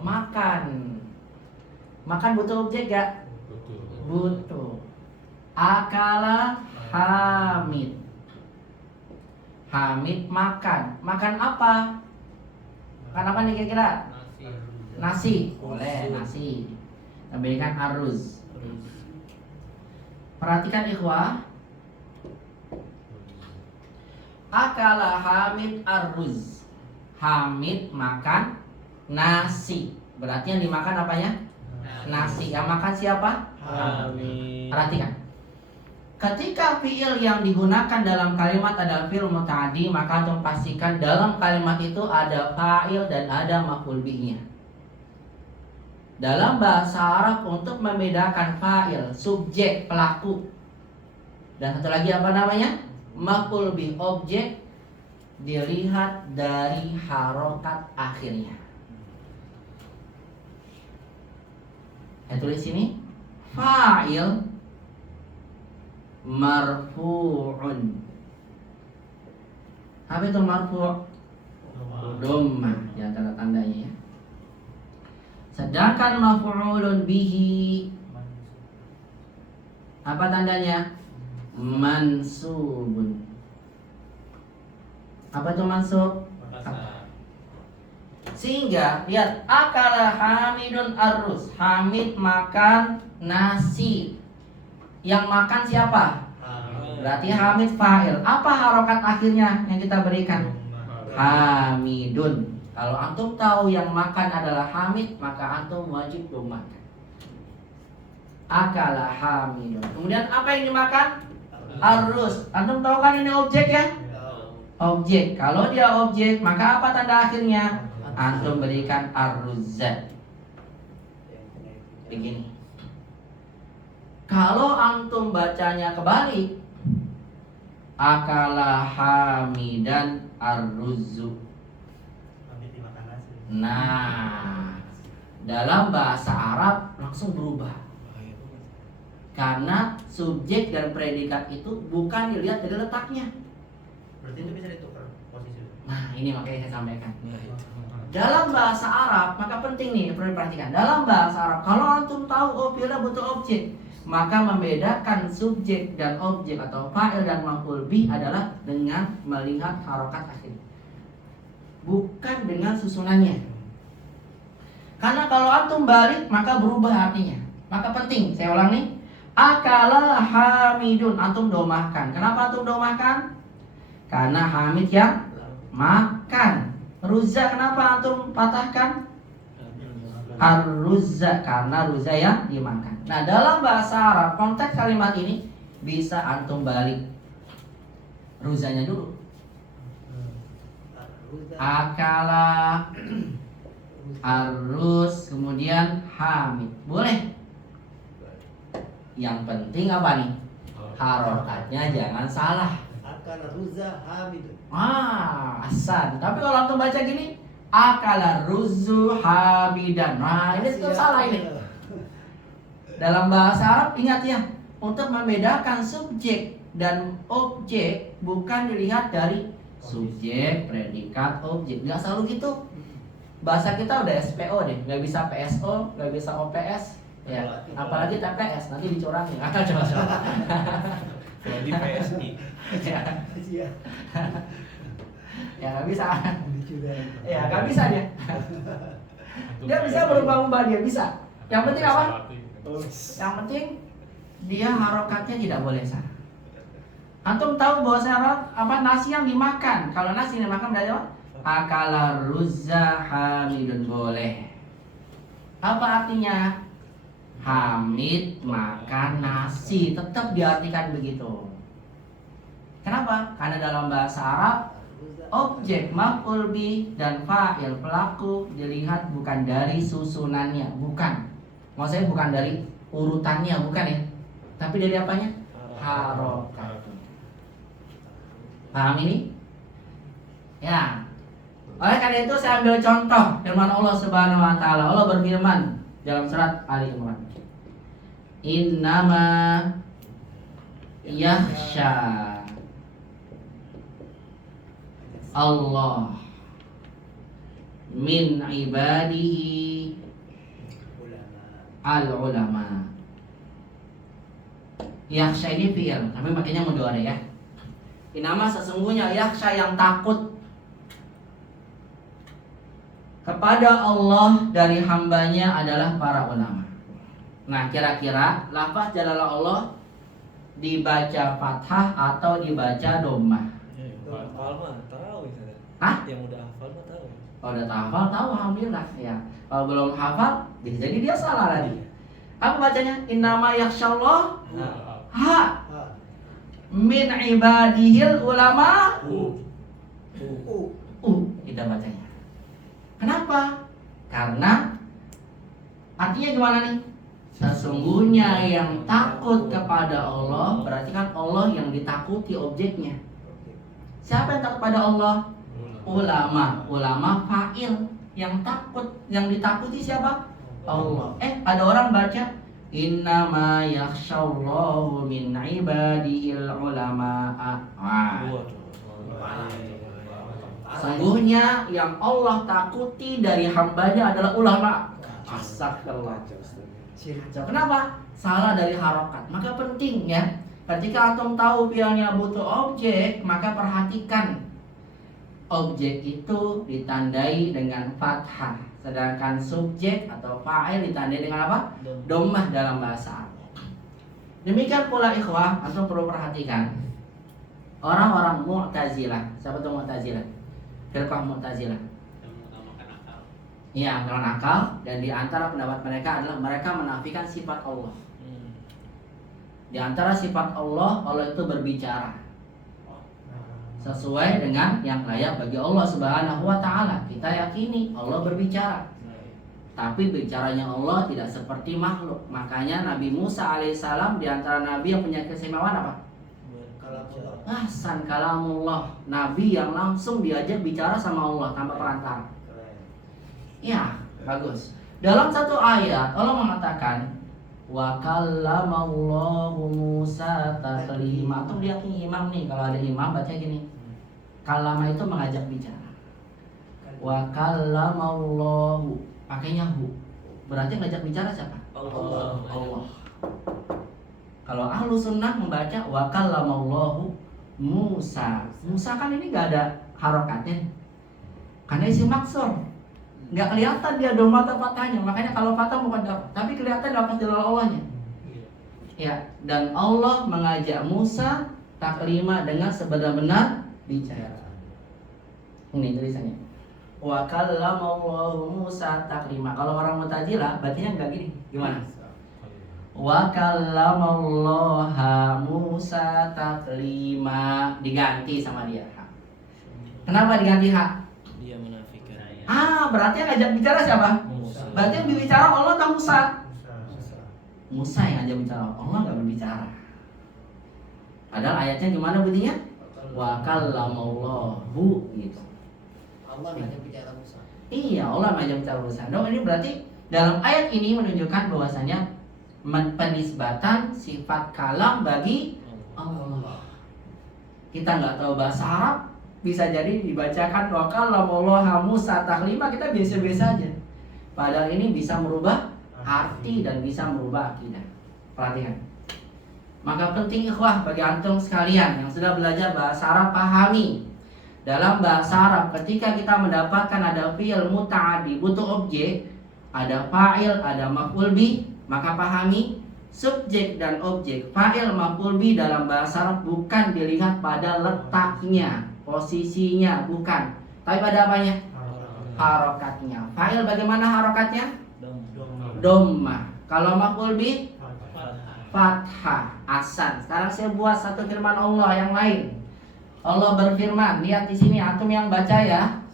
Makan. Makan butuh objek gak? Butuh. Akala Hamid. Hamid makan. Makan apa? Makan apa nih kira-kira? Nasi. Boleh nasi. Tambahkan aruz. Perhatikan ikhwah. Akala Hamid aruz. Hamid makan nasi. Berarti yang dimakan apanya? Nasi. Yang makan siapa? Hamid. Perhatikan. Ketika fiil yang digunakan dalam kalimat adalah fiil muta'addi, maka antum pastikan dalam kalimat itu ada fa'il dan ada maf'ul bihnya. Dalam bahasa Arab untuk membedakan fa'il, subjek, pelaku, dan satu lagi apa namanya? Maf'ul bih, objek, dilihat dari harokat akhirnya. Saya tulis sini, fa'il marfu'un. Apa itu marfu'? Dhammah, ya tanda tandanya ya. Sedangkan maf'ulun bihi, apa tandanya? Mansubun. Apa itu mansub? Sehingga lihat, akala Hamidun arrus. Hamid makan nasi. Yang makan siapa? Berarti Hamid fa'il. Apa harokat akhirnya yang kita berikan? Hamidun. Kalau antum tahu yang makan adalah Hamid, maka antum wajib makan. Akala Hamidun. Kemudian apa yang dimakan? Arrus. Antum tahu kan ini objek ya? Objek. Kalau dia objek, maka apa tanda akhirnya? Antum berikan arruzat. Begini. Kalau antum bacanya kebalik, akala hamidan arruzu. Nah, dalam bahasa Arab langsung berubah. Karena subjek dan predikat itu bukan dilihat dari letaknya. Berarti itu bisa ditukar posisi. Nah, ini makanya saya sampaikan. Dalam bahasa Arab, maka penting nih perlu diperhatikan. Dalam bahasa Arab, kalau antum tahu fi'ilnya butuh objek, maka membedakan subjek dan objek atau fa'il dan maf'ul bih adalah dengan melihat harokat akhir, bukan dengan susunannya. Karena kalau antum balik maka berubah artinya. Maka penting, saya ulang nih. Akala hamidun, antum domahkan. Kenapa antum domahkan? Karena hamid yang makan. Ruzza kenapa antum patahkan? Ar-ruzza, karena ruzza yang dimakan. Nah, dalam bahasa Arab konteks kalimat ini bisa antum balik ruzzanya dulu. Akala, arus, kemudian hamid. Boleh. Yang penting apa nih? Harokatnya jangan salah. Akala ruzza hamid. Asan. Tapi kalau antum baca gini, akala ruzu hamidan. Nah, ini tetap salah ini. Dalam bahasa Arab ingat ya, untuk membedakan subjek dan objek bukan dilihat dari subjek, predikat, objek. Nggak selalu gitu. Bahasa kita udah SPO deh, nggak bisa PSO, nggak bisa OPS. Ya, apalagi TPS nanti dicurangi. Coba. Lagi PSI. Ya. Ya nggak bisa. Ya nggak bisa dia. Dia bisa berubah-ubah, dia bisa. Yang penting apa? Yang penting dia harokatnya tidak boleh salah. Antum tahu bahasa apa nasi yang dimakan? Kalau nasi yang dimakan berarti apa? Akala ruzza hamidun, boleh. Apa artinya? Hamid makan nasi, tetap diartikan begitu. Kenapa? Karena dalam bahasa Arab objek, maf'ul bih dan fa'il, pelaku dilihat bukan dari susunannya, bukan. Maksudnya bukan dari urutannya, bukan ya. Tapi dari apanya? Harokatnya. Paham ini? Ya. Oleh karena itu saya ambil contoh firman Allah Subhanahu wa taala. Allah berfirman dalam surat Ali Imran. Innama yakhsha Allah min ibadihi al-ulama. Yakhsha ini fi'il, tapi makanya mudhari ya. Innama sesungguhnya yakhsha yang takut kepada Allah dari hambanya adalah para ulama. Nah, kira-kira lafaz jalalah Allah dibaca fathah atau dibaca dhammah? Hafal mah tahu ya. Hah? Yang udah hafal mah tahu. Kalau udah hafal tahu, alhamdulillah ya. Kalau belum hafal bisa jadi dia salah lagi. Apa bacanya? Innama yakhshallah ha. min ibadihil ulama. Kita bacanya. Kenapa? Karena artinya gimana nih? Sesungguhnya yang takut kepada Allah, berarti kan Allah yang ditakuti objeknya. Siapa yang takut pada Allah? Ulama. Ulama fa'il. Yang takut, yang ditakuti siapa? Allah. Ada orang baca innama yakhsyallahu min ibadihil ulama. Sungguhnya yang Allah takuti dari hambanya adalah ulama. Astagfirullah. Kenapa? Salah dari harokat. Maka penting ya, ketika antum tahu fi'ilnya butuh objek, maka perhatikan objek itu ditandai dengan fathah, sedangkan subjek atau fa'il ditandai dengan apa? Dhammah dalam bahasa Arab. Demikian pula ikhwah, antum perlu perhatikan orang-orang Mu'tazilah. Siapa itu Mu'tazilah? Firqah Mu'tazilah. Iya, dengan akal, dan di antara pendapat mereka adalah mereka menafikan sifat Allah. Di antara sifat Allah, Allah itu berbicara sesuai dengan yang layak bagi Allah Subhanahu wa taala. Kita yakini Allah berbicara. Tapi bicaranya Allah tidak seperti makhluk. Makanya Nabi Musa alaihissalam di antara nabi yang punya keistimewaan apa? Ahsan kalamullah. Nabi yang langsung diajak bicara sama Allah tanpa perantara. Ya, bagus. Dalam satu ayat Allah mengatakan wa kallamallahu Musa taklima. Tuh lihat nih imam nih, kalau ada imam baca gini. Kalama itu mengajak bicara. Wa kallamallahu, pakainya hu. Berarti ngajak bicara siapa? Allah. Kalau ahlu sunnah membaca wa kallamallahu Musa. Musa kan ini gak ada harokatnya, karena isi maksur. Nggak kelihatan dia doma atau fathahnya, makanya kalau fathah bukan dapat, tapi kelihatan dapat di Allahnya. Ya, dan Allah mengajak Musa taklima dengan sebenar-benar bicara. Ini tulisannya. Wa kallamallahu Musa taklima. Kalau orang Mu'tazilah bacanya enggak gini. Gimana? Wa kallamallaha Musa taklima, diganti sama dia. Kenapa diganti hak? Dia menafikan. Berarti yang ngajak bicara siapa? Musa. Berarti yang berbicara Allah atau Musa? Musa yang ngajak bicara, Allah nggak berbicara. Padahal ayatnya gimana bunyinya? Wa kallamallahu gitu. Allah ngajak bicara Musa. Iya, Allah ngajak bicara Musa. Dong, ini berarti dalam ayat ini menunjukkan bahwasanya penisbatan sifat kalam bagi Allah. Kita nggak tahu bahasa Arab, bisa jadi dibacakan wa kallamallahu Musa taklima, kita biasa-biasa aja. Padahal ini bisa merubah arti dan bisa merubah akidah. Perhatikan. Maka penting ikhwah bagi antum sekalian yang sudah belajar bahasa Arab, pahami. Dalam bahasa Arab ketika kita mendapatkan ada fi'il muta'addi butuh objek, ada fa'il, ada maf'ul bih, maka pahami subjek dan objek fa'il maf'ul bih dalam bahasa Arab bukan dilihat pada letaknya, posisinya, bukan, tapi pada apanya? Harokatnya. Fa'il bagaimana harokatnya? Dhammah. Kalau maf'ul bih fathah. Asan. Sekarang saya buat satu firman Allah yang lain. Allah berfirman, lihat di sini antum yang baca ya.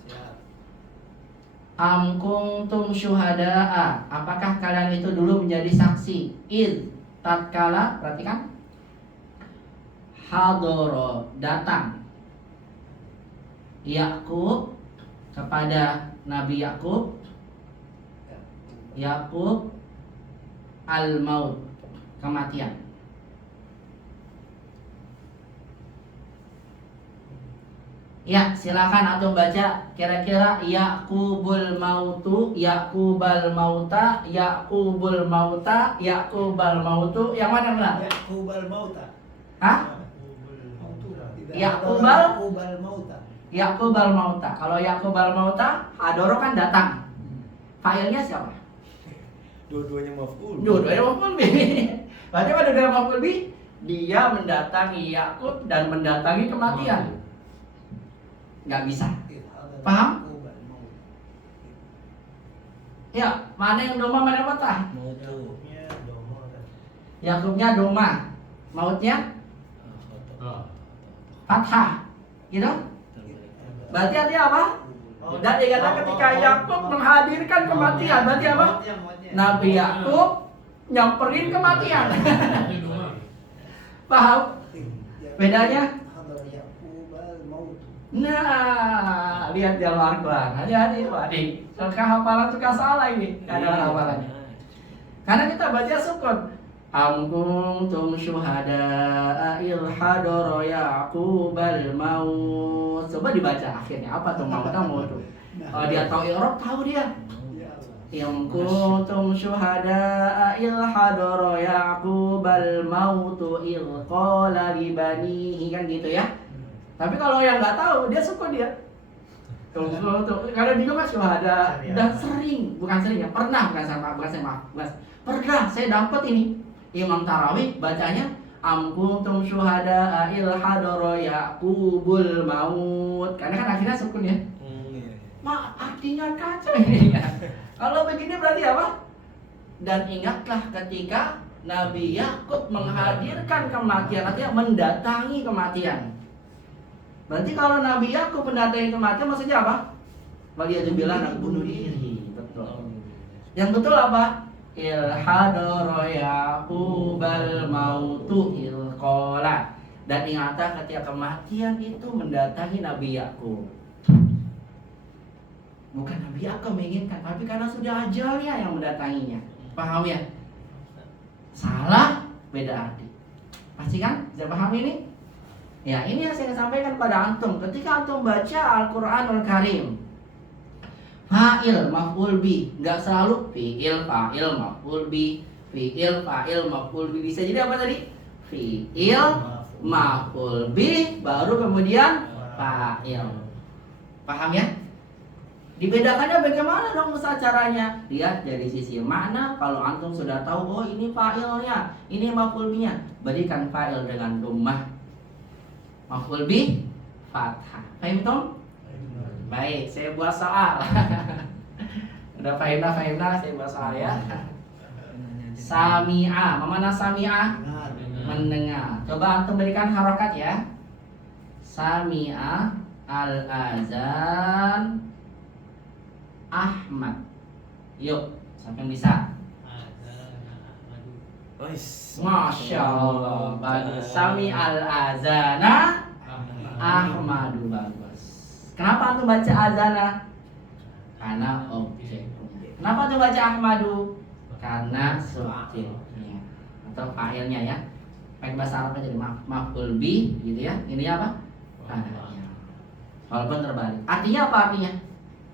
Am kuntum syuhada'a, apakah kalian itu dulu menjadi saksi? Id, tatkala, perhatikan, hadoro, datang Yakub kepada Nabi Yakub al-maut, kematian. Ya, silakan atau baca kira-kira Yakubul mautu, Yakubal mauta, Yakubul mauta, Yakubal mautu, yang mana benar? Yakubal mauta. Hah? Yakubal mauta. Yakubal mauta. Kalau Yakubal mauta, hadoro kan datang. Failnya siapa? Dua-duanya maf'ul. Dua-duanya maf'ul bih. Berarti pada dalam maf'ul bih, dia mendatangi Yakub dan mendatangi kematian. Nggak bisa. Paham? Ya, mana yang doma, mana yang patah? Mautu. Yakubnya doma, mautnya Fathah. Gitu? Berarti artinya apa? Dan dikatakan ketika Yakub menghadirkan kematian, berarti apa? Nabi Yakub nyamperin kematian. Paham? Bedanya? Hadar Yaqubal maut. Nah, lihat di Al-Quran. Hati-hati, wadik. Suka hafalan suka salah ini. Ada hafalannya. Karena kita baca sukun. Am kuntum syuhada il hadara Yaqubal maut. Coba dibaca akhirnya apa tuh maut tuh. Oh, dia tahu i'rab, tahu dia. Ya Allah. Am kuntum syuhada il hadara Yaqubal maut il qala li banihi, kan gitu ya. Tapi kalau yang nggak tahu dia sukun dia. Tuh. Kalau di rumah syuhada dan sering, bukan sering ya, pernah pernah saya dapat ini. Imam Tarawih bacanya am kuntum syuhada il hadara Yaqubul maut. Karena kan akhirnya sukun ya. Artinya kacau ini ya. Kalau begini berarti apa? Dan ingatlah ketika Nabi Yakub menghadirkan kematian, artinya mendatangi kematian. Berarti kalau Nabi Yakub mendatangi kematian maksudnya apa? Waliyadzubillah, bunuh diri. Betul. Yang betul apa? Il hadara Yaqubal mautu il qala. Dan ingatlah ketika kematian itu mendatangi Nabi Yakub. Bukan Nabi Yakub menginginkan, tapi karena sudah ajalnya yang mendatanginya. Paham ya? Salah, beda arti. Pasti kan? Bisa paham ini? Ya, ini yang saya sampaikan pada antum. Ketika antum baca Al-Quranul Karim, fa'il maf'ul bi, nggak selalu fi'il fa'il maf'ul bi, fi'il fa'il maf'ul bi. Bisa jadi apa tadi? Fi'il maf'ul bi, baru kemudian fa'il. Paham ya? Dibedakannya bagaimana dong Ustaz caranya? Lihat dari sisi makna. Kalau antum sudah tahu, oh ini fa'ilnya, ini maf'ul binya, berikan fa'il dengan dhammah, maf'ul bi fathah. Paham tom? Baik, saya buat soal. Udah fahimna, saya buat soal ya. Sami'a, mana sami'a? Mendengar. Coba antum berikan harokat ya. Sami'a al-azan Ahmad. Yuk, siapa yang bisa? Masya Allah, bagus. Sami al-azana Ahmadu, bagus. Kenapa antum baca azana? Karena objeknya. Kenapa antum baca Ahmadu? Karena subjeknya atau fa'ilnya ya. Pakai bahasa Arabnya jadi maf'ul bi gitu ya. Ini apa? Fa'ilnya. Walaupun terbalik. Artinya apa artinya?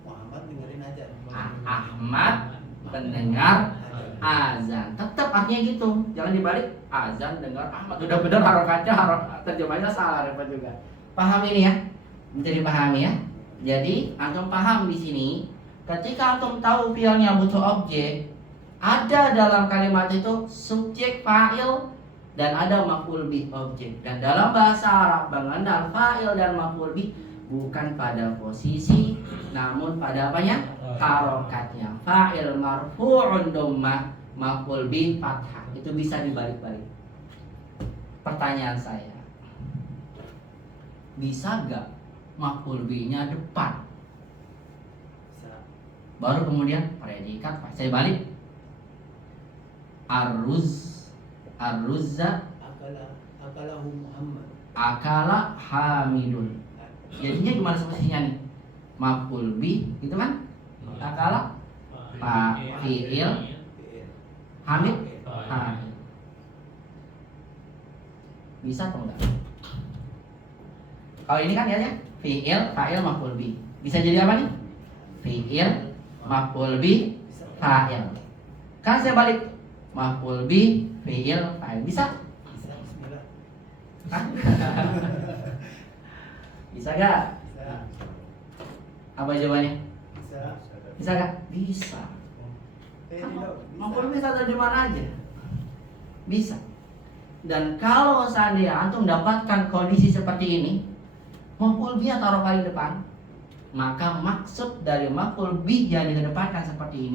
Muhammad dengerin aja. Ahmad pendengar azan. Tetap artinya gitu. Jangan dibalik. Azan dengar Ahmad. Udah benar harokatnya, terjemahnya salah repot juga. Paham ini ya? Jadi pahami ya. Jadi antum paham di sini. Ketika antum tahu fi'ilnya butuh objek, ada dalam kalimat itu subjek, fa'il, dan ada maf'ul bih, objek. Dan dalam bahasa Arab mengenal fa'il dan maf'ul bih bukan pada posisi, namun pada apanya? Harokatnya. Fa'il marfu'un dhammah, maf'ul bih fathah. Itu bisa dibalik-balik. Pertanyaan saya, bisa gak maf'ul bihnya depan, baru kemudian predikat? Saya balik. Arruzza akalahu Muhammad. akala hamidun. Jadinya gimana posisinya nih? Maf'ul bih gitu kan? Akala fi'il hamid hamid. Bisa atau enggak? Kalau ini kan ya fi'il fa'il maf'ul bih. Bisa jadi apa nih? Fi'il maf'ul bih fa'il. Kan saya balik maf'ul bih fi'il fa'il. Bisa? Bisa, bismillah. Hah? Bisa gak? Bisa. Apa jawabannya? Bisa. Bisa gak? Bisa. Maf'ul bih bisa ada di mana aja. Bisa. Dan kalau seandainya antum mendapatkan kondisi seperti ini, maf'ul bih taruh paling depan, maka maksud dari maf'ul bih yang dikedepankan seperti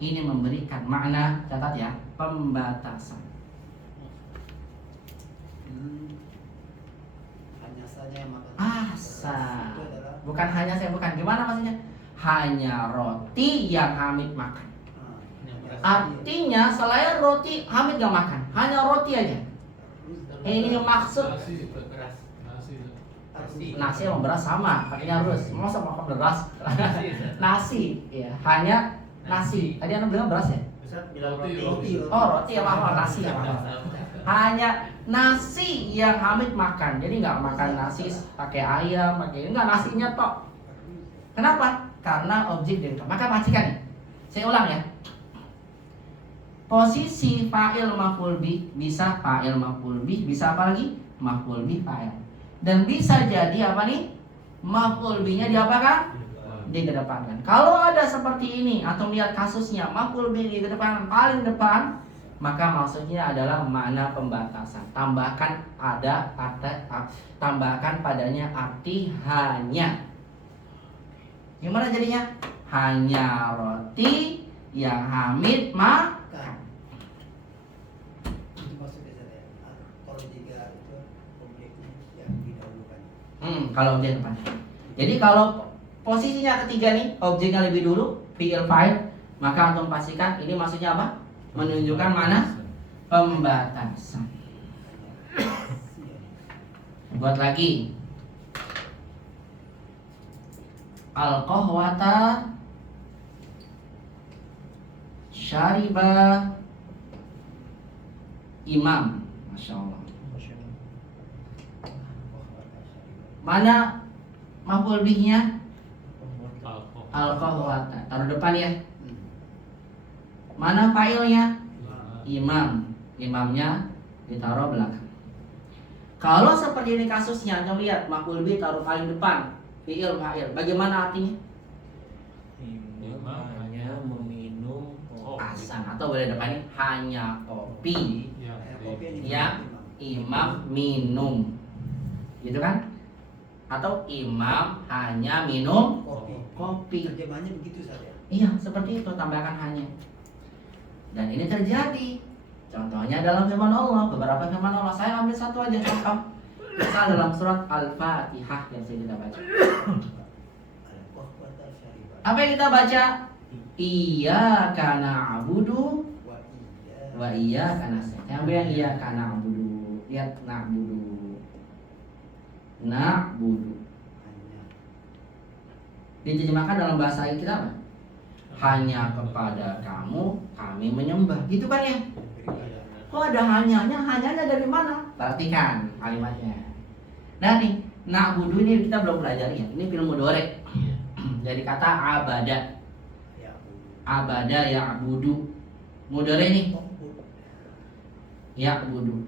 ini memberikan makna, catat ya, pembatasan. Asanya yang makan. Asa. Itu adalah Bukan hanya saya, bukan. Gimana maksudnya? Hanya roti yang Hamid makan. Artinya selain roti Hamid gak makan, hanya roti aja. Ini maksud Beras. nasi sama beras sama, pakainya harus. Masa makan beras? Nasi, ya. Hanya nasi. Tadi Anda bilang beras ya? Ustaz bilang Roti. roti. Oh, roti ya, mahal nasi ya, mahal. Hanya nasi yang Hamid makan. Jadi nggak makan nasi pakai ayam, pakai enggak, nasinya tok. Kenapa? Karena objek dari maka pastikan nih. Saya ulang ya. Posisi fa'il maf'ul bih bisa fa'il maf'ul bih, bisa apa lagi? Maf'ul bih fa'il. Dan bisa jadi apa nih? Maf'ul bihnya diapakan? Dikedepankan. Kalau ada seperti ini atau lihat kasusnya maf'ul bih dikedepankan paling depan, maka maksudnya adalah makna pembatasan. Tambahkan padanya arti hanya. Gimana jadinya? Hanya roti yang Hamid makan. Itu maksudnya saya. Kalau tiga itu objeknya yang didahulukan. Kalau objek depan. Jadi kalau posisinya ketiga nih, objeknya lebih dulu, fi'il fa'il, maka antum pastikan ini maksudnya apa? Menunjukkan mana? Pembatasan. Buat lagi. Al-qahwata syariba imam. Masya Allah. Mana maf'ul bihnya? Al-qahwata. Taruh depan ya. Mana fa'ilnya? Imam. Imamnya ditaruh belakang. Kalau seperti ini kasusnya, antum lihat maf'ul bih taruh paling depan, fi'il fa'il. Bagaimana artinya? Imam hanya meminum Asan atau boleh depannya hanya kopi Kopi yang imam minum. Gitu kan? Atau imam hanya minum kopi. Terjemahannya begitu saja. Iya, seperti itu, tambahkan hanya. Dan ini terjadi. Contohnya dalam firman Allah, beberapa firman Allah. Saya ambil satu aja contoh. Misal dalam surat Al-Fatihah yang saya tidak baca. Al-qahwata syariba. Apa yang kita baca? Iyyaka na'budu wa iyyaka nasta'in. Yang ambil yang iyyaka na'budu. Lihat na'budu. Na'budu. Hanya. Diterjemahkan dalam bahasa kita apa? Hanya kepada kamu kami menyembah. Gitu kan ya? Kok ada hanyanya? Hanyanya dari mana? Perhatikan kalimatnya. Nah nih, na'budu ini kita belum pelajari ya. Ini film mudhari. Jadi kata abada. Ya. Abada ya'budu. Mudhari nih. Ya'budu.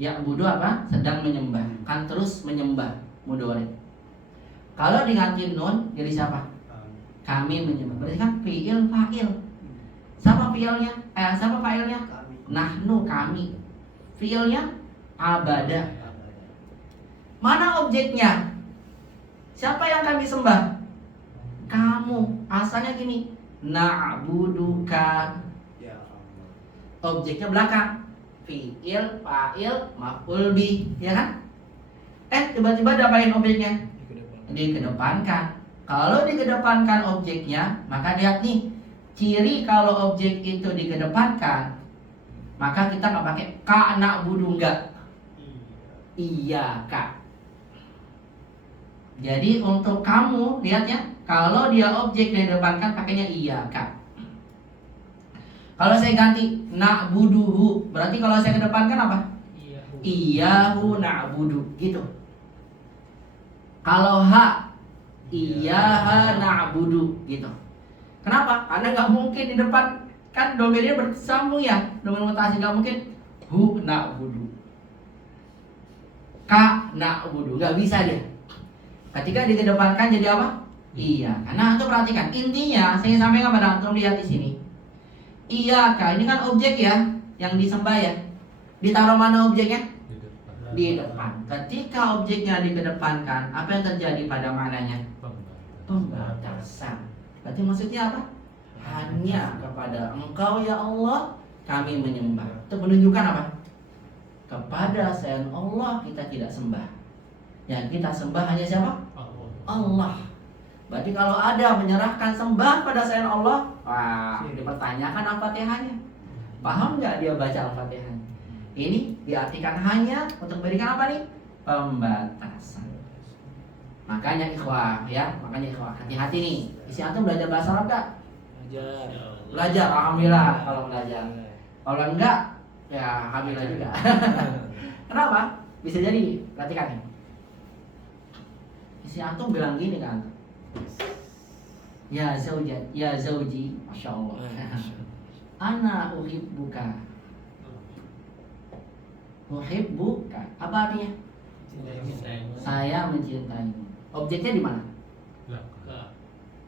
Ya'budu apa? Sedang menyembah. Kan terus menyembah. Mudhari. Kalau diganti nun jadi siapa? Kami menyembah. Berarti kan fi'il fa'il. Siapa fi'ilnya? Siapa fa'ilnya? Nahnu kami. Fi'ilnya abada. Mana objeknya? Siapa yang kami sembah? Kamu. Asalnya gini. Na'buduka. Ya Allah. Objeknya belakang. Fi'il, fa'il, maf'ul bih, ya kan? Tiba-tiba dapain objeknya dikedepankan. Kalau dikedepankan objeknya, maka lihat nih, ciri kalau objek itu dikedepankan, maka kita nggak pakai ka na'budu, enggak. Iya kak. Jadi untuk kamu lihatnya, kalau dia objek dikedepankan pakainya iya kak. Kalau saya ganti na'buduhu, berarti kalau saya kedepankan apa? Iyahu na'budu, gitu. Kalau ha, iyaha na'budu, gitu. Kenapa? Karena nggak mungkin di depan, kan domainnya bersambung ya, domain mutasi, nggak mungkin hu na'budu, ka na'budu, nggak bisa dia. Ketika dikedepankan jadi apa? Iya. Karena itu perhatikan, intinya saya sampaikan pada antum, lihat di sini. Iya kak, ini kan objek ya, yang disembah ya. Ditaruh mana objeknya? Di depan. Ketika objeknya dikedepankan, apa yang terjadi pada maknanya? Pembatasan. Berarti maksudnya apa? Hanya kepada Engkau ya Allah kami menyembah. Itu menunjukkan apa? Kepada selain Allah kita tidak sembah. Yang kita sembah hanya siapa? Allah. Berarti kalau ada menyerahkan sembah pada selain Allah, wah, dipertanyakan Al-Fatihahnya. Paham nggak dia baca Al-Fatihahnya? Ini diartikan hanya untuk memberikan apa nih? Pembatasan. Makanya ikhwah ya, hati-hati nih. Isi antum belajar bahasa Arab nggak? Belajar, alhamdulillah kalau belajar. Kalau enggak, ya alhamdulillah juga. Kenapa? Bisa jadi, perhatikan nih. Isi antum bilang gini kan? Ya zauji, masya Allah. Ana uhibbuka. Uhibbuka. Apa artinya? Saya mencintaimu. Objeknya di mana?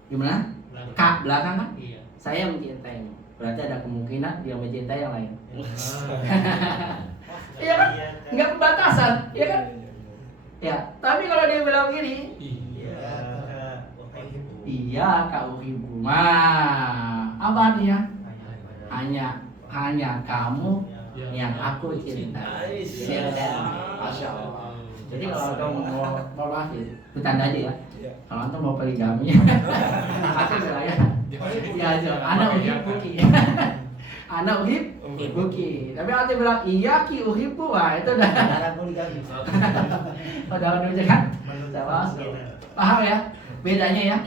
Di mana? K belakang kan? Iya. Saya mencintaimu. Berarti ada kemungkinan dia mencintai yang lain. Iya kan? Enggak pembatasan, iya kan? Ya, tapi kalau dia bilang gini, iya kak uhibbu. Apa artinya? Hanya kamu yang aku cintai. Masya Allah. Jadi kalau antum mau lahir, bertanda aja ya. Kalau antum mau poligami, aku bilang ya aja. Anak uhibbuki. Anak uhibbuki. Tapi antum bilang iya ki uhibbu, wah itu udah. Udah aja kan? Paham ya? Bedanya ya.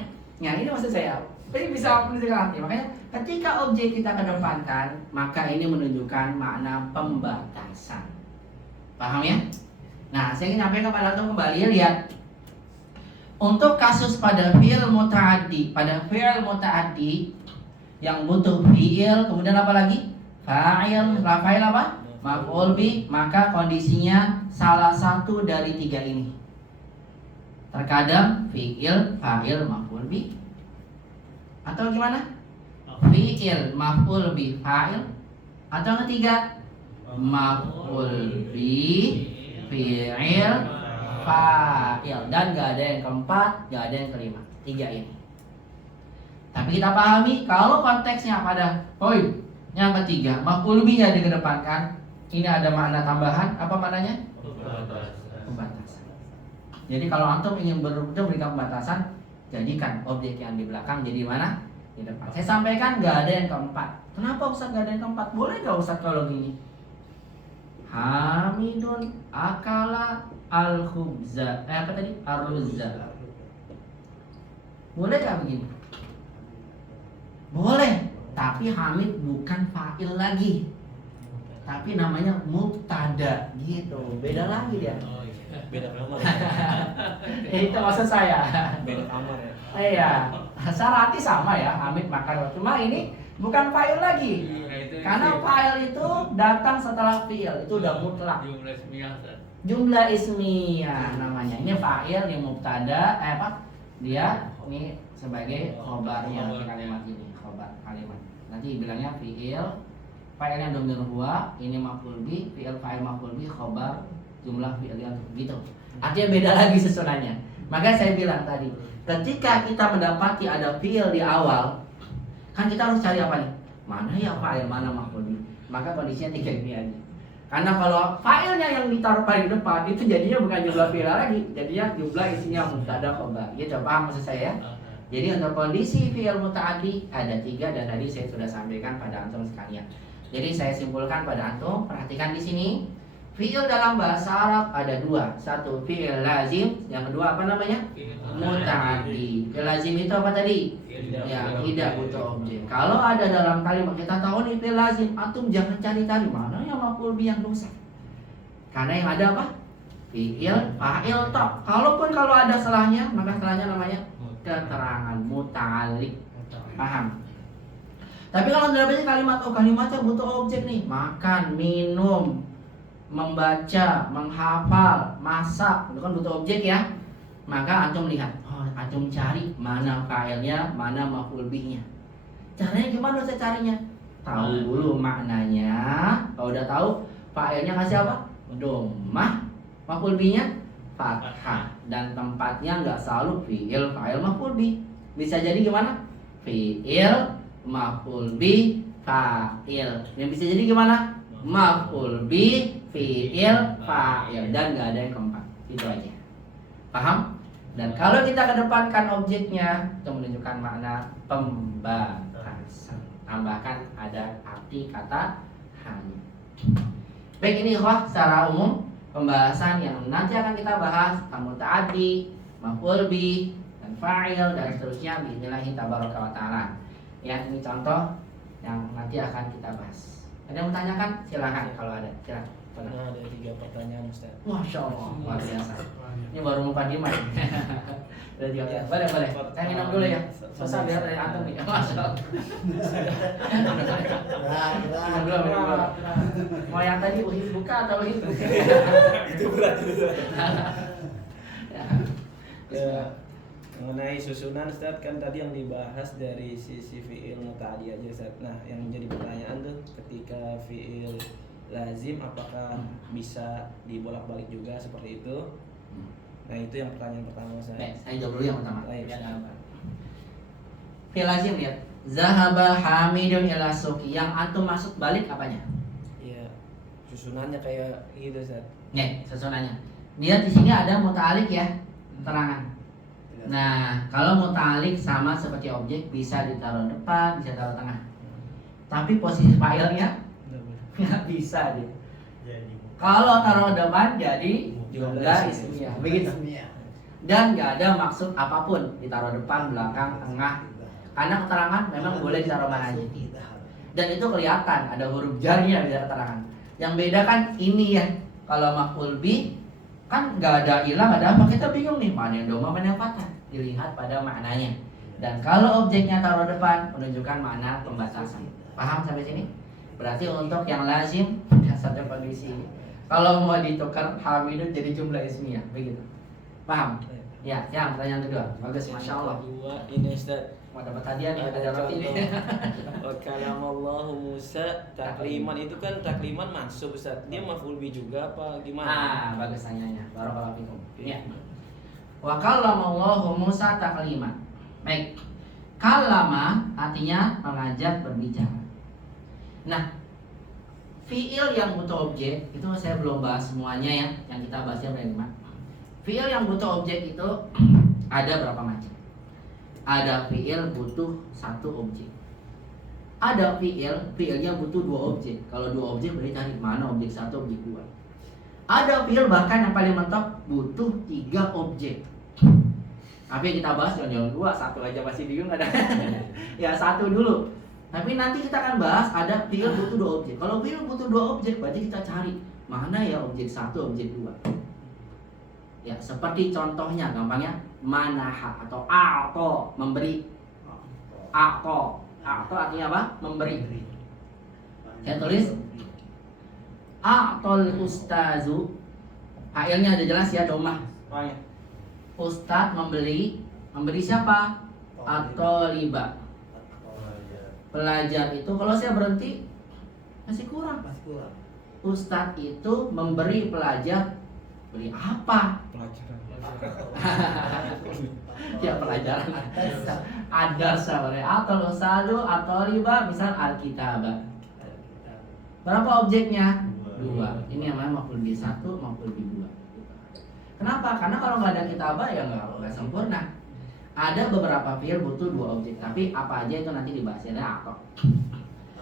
Nah ini maksud saya. Ini bisa menunjukkan arti. Makanya ketika objek kita kedepankan, maka ini menunjukkan makna pembatasan. Paham ya? Nah, saya ingin nyampaikan kepada antum kembali, lihat. Untuk kasus pada fi'il muta'addi, yang butuh fi'il, kemudian apa lagi? Fa'il, fa'il apa? Maf'ul bi, maka kondisinya salah satu dari tiga ini. Terkadang fi'il, fa'il, maf'ul bi. Atau gimana? Fi'il, maf'ul bi, fa'il. Atau yang ketiga, maf'ul bi, fi'il, fa'il. Dan gak ada yang keempat, gak ada yang kelima. Tiga ini. Tapi kita pahami kalau konteksnya pada poin yang ketiga, maf'ul bi-nya dikedepankan, ini ada makna tambahan. Apa maknanya? Pembatasan. Jadi kalau antum ingin memberikan pembatasan, jadikan objek yang di belakang jadi mana? Di depan. Saya sampaikan gak ada yang keempat. Kenapa Ustaz gak ada yang keempat? Boleh gak Ustaz kalau gini? Hamidun akala al-khubza. Apa tadi? Ar-ruzza. Boleh gak begini? Boleh. Tapi Hamid bukan fa'il lagi. Tapi namanya mubtada gitu. Beda lagi dia. Beda kamar. Itu maksud saya. Beda kamar ya. Iya. Syarati sama ya, Hamid makan. Cuma ini bukan fa'il lagi. Karena fa'il itu datang setelah fi'il, itu udah mutlak. Jumlah ismiyah namanya. Ini fa'il yang mubtada, dia ini sebagai khobarnya nanti kalimat ini, khobar kalimat. Nanti bilangnya fi'il, fa'ilnya dhamir huwa, ini maf'ul bi, fi'il fa'il maf'ul bi, khobar jumlah fi'ilnya gitu. Artinya beda lagi susunannya. Makanya saya bilang tadi, ketika kita mendapati ada fi'il di awal, kan kita harus cari apa nih? Mana ya fa'il, mana maf'ul bi. Maka kondisinya tiga ini aja. Karena kalau fa'ilnya yang ditaruh paling depan itu jadinya bukan jumlah fi'il lagi, jadinya jumlah isinya mubtada khobar. Ya coba paham maksud saya? Jadi untuk kondisi fi'il muta'addi ada tiga dan tadi saya sudah sampaikan pada antum sekalian. Jadi saya simpulkan pada antum, perhatikan di sini. Fi'il dalam bahasa Arab ada dua. Satu fi'il lazim, yang kedua apa namanya? Muta'addi. Fi'il lazim itu apa tadi? Ya, tidak butuh objek. Kalau ada dalam kalimat kita tahu nih fi'il lazim, antum jangan cari-cari mana yang maf'ul bi yang dosa. Karena yang ada apa? Fi'il, fa'il, tok. Kalau ada salahnya, maka salahnya namanya keterangan muta'alliq. Paham? Tapi kalau dalamnya kalimat, kalimatnya butuh objek nih. Makan, minum, membaca, menghafal, masak, itu kan butuh objek ya. Maka antum lihat, antum cari mana fa'ilnya, mana maf'ul bihnya. Caranya gimana saya carinya? Tahu dulu maknanya. Kalau udah tahu, fa'ilnya kasih apa? Dhammah, maf'ul bihnya fathah. Dan tempatnya nggak selalu fi'il, fa'il, maf'ul bih. Bisa jadi gimana? Fi'il, maf'ul bih, fa'il. Yang bisa jadi gimana? Maf'ul bih, fi'il, fa'il. Dan nggak ada yang keempat. Itu aja. Paham? Dan kalau kita kedepankan objeknya, itu menunjukkan makna pembatasan. Tambahkan ada arti kata hanya. Baik, ini ikhwah secara umum pembahasan yang nanti akan kita bahas tentang muta'addi, maf'ul bih, dan fa'il dan seterusnya biidznillah tabaraka wa taala. Ya, ini contoh yang nanti akan kita bahas. Ada yang mau tanyakan? Silakan kalau ada. Silakan. Pernah ada 3 pertanyaan Ustaz. Masya Allah, luar biasa. Ini baru mukadimah. Udah juga. Boleh. Saya minum dulu ya. Susah biar dari antum nih. Masya Allah. Minum dulu. Mau yang tadi uhib buka atau uhib? Itu berat itu. Ya, mengenai susunan Ustaz, kan tadi yang dibahas dari sisi fi'il muta'addi aja Ustaz. Nah, yang jadi pertanyaan tuh ketika fi'il lazim apakah bisa dibolak-balik juga seperti itu? Nah, itu yang pertanyaan pertama Baik, saya. saya jawab dulu yang pertama. Baik. Fi'il lazim lihat. Zahaba Hamidun ila suqi. Yang antum maksud balik apanya? Iya, susunannya kayak gitu Ustaz. Nih, susunannya. Lihat di sini ada muta'alik ya, keterangan. Nah, kalau muta'alik sama seperti objek bisa ditaruh depan, bisa taruh tengah. Tapi posisi fa'ilnya nggak bisa dia. Jadi Kalau taruh depan jadi jumlah ismiyah, begitu. Dan nggak ada maksud apapun ditaruh depan, belakang, tengah. Karena keterangan memang boleh ditaruh mana aja. Dan itu kelihatan ada huruf jarnya di keterangan. Yang beda kan ini ya. Kalau maf'ul bih kan nggak ada ilang, ada apa, kita bingung nih mana yang doma mana yang patah. Dilihat pada maknanya. Dan kalau objeknya taruh depan menunjukkan makna pembatasan. Paham sampai sini? Berarti untuk yang lazim satu kondisi. Kalau mau ditukar hamidun jadi jumlah ismiyah, begitu. Paham? Ya, yang pertanyaan kedua. Bagus, masya Allah. Kedua ini Ustaz. Mau dapat hadiah nih, ada roti nih. Wa kalamallahu Musa takliman, itu kan takliman mansub Ustaz. Dia maf'ul bih juga apa gimana? Ah, bagus tanyanya. Barakallahu fikum. Ya. Wa kallamallahu Musa takliman. Baik. Kalama artinya mengajak berbicara. Nah, fiil yang butuh objek itu saya belum bahas semuanya ya, yang kita bahasnya berapa? Fiil yang butuh objek itu ada berapa macam? Ada fiil butuh satu objek. Ada fiilnya butuh dua objek. Kalau dua objek berarti cari mana objek satu, objek dua. Ada fiil bahkan yang paling mentok butuh 3 objek. Tapi kita bahas jangan dua, satu aja masih bingung ada. Ya satu dulu. Tapi nanti kita akan bahas ada fiil butuh 2 objek. Kalau fiil butuh 2 objek berarti kita cari mana ya objek 1, objek 2. Ya, seperti contohnya gampangnya manaha atau a'to, memberi. A'to artinya apa? Memberi. Saya tulis a'tol ustazu. Fiilnya ada jelas ya, domah. Ustaz memberi siapa? At-thaliba. Pelajar itu kalau saya berhenti masih kurang. Ustadz itu memberi pelajar beri apa? Pelajaran. Ya pelajaran. Ada sebenarnya atau ustadu atau riba misal alkitabah. Berapa objeknya? 2. Ini namanya maf'ul bih 1, maf'ul bih 2. Kenapa? Karena kalau nggak ada kitabah ya nggak sempurna. Ada beberapa fiil butuh 2 objek, tapi apa aja itu nanti dibahas ya kok.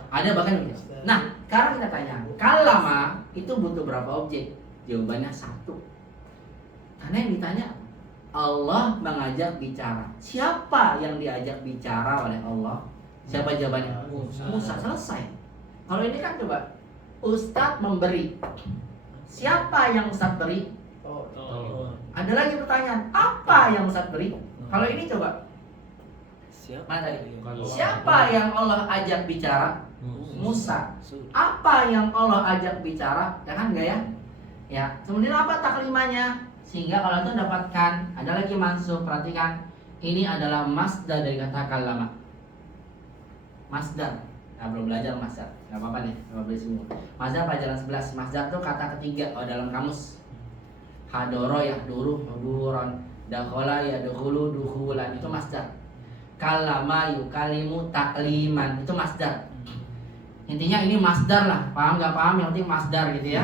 Ada bahkan begitu. Nah, sekarang kita tanya, kalama itu butuh berapa objek? Jawabannya 1. Karena yang ditanya Allah mengajak bicara. Siapa yang diajak bicara oleh Allah? Siapa jawabannya? Musa. Selesai. Kalau ini kan coba Ustadz memberi. Siapa yang Ustadz beri? Ada lagi pertanyaan, apa yang Ustadz beri? Kalau ini coba mana tadi? Siapa yang Allah ajak bicara? Musa. Apa yang Allah ajak bicara? Ya kan enggak ya? Ya, kemudian apa taklimanya? Sehingga kalau itu dapatkan ada lagi mansub, perhatikan. Ini adalah masdar dari kata kalama. Masdar. Nah, belum belajar masdar. Enggak apa-apa nih, enggak boleh semua. Masdar pelajaran 11. Masdar itu kata ketiga dalam kamus. Hadoro yahduru huduron. Dakhala yadkhulu dukhulan, itu masdar. Kalama yukalimu takliman, itu masdar. Intinya ini masdar lah, paham nggak paham yang penting masdar gitu ya.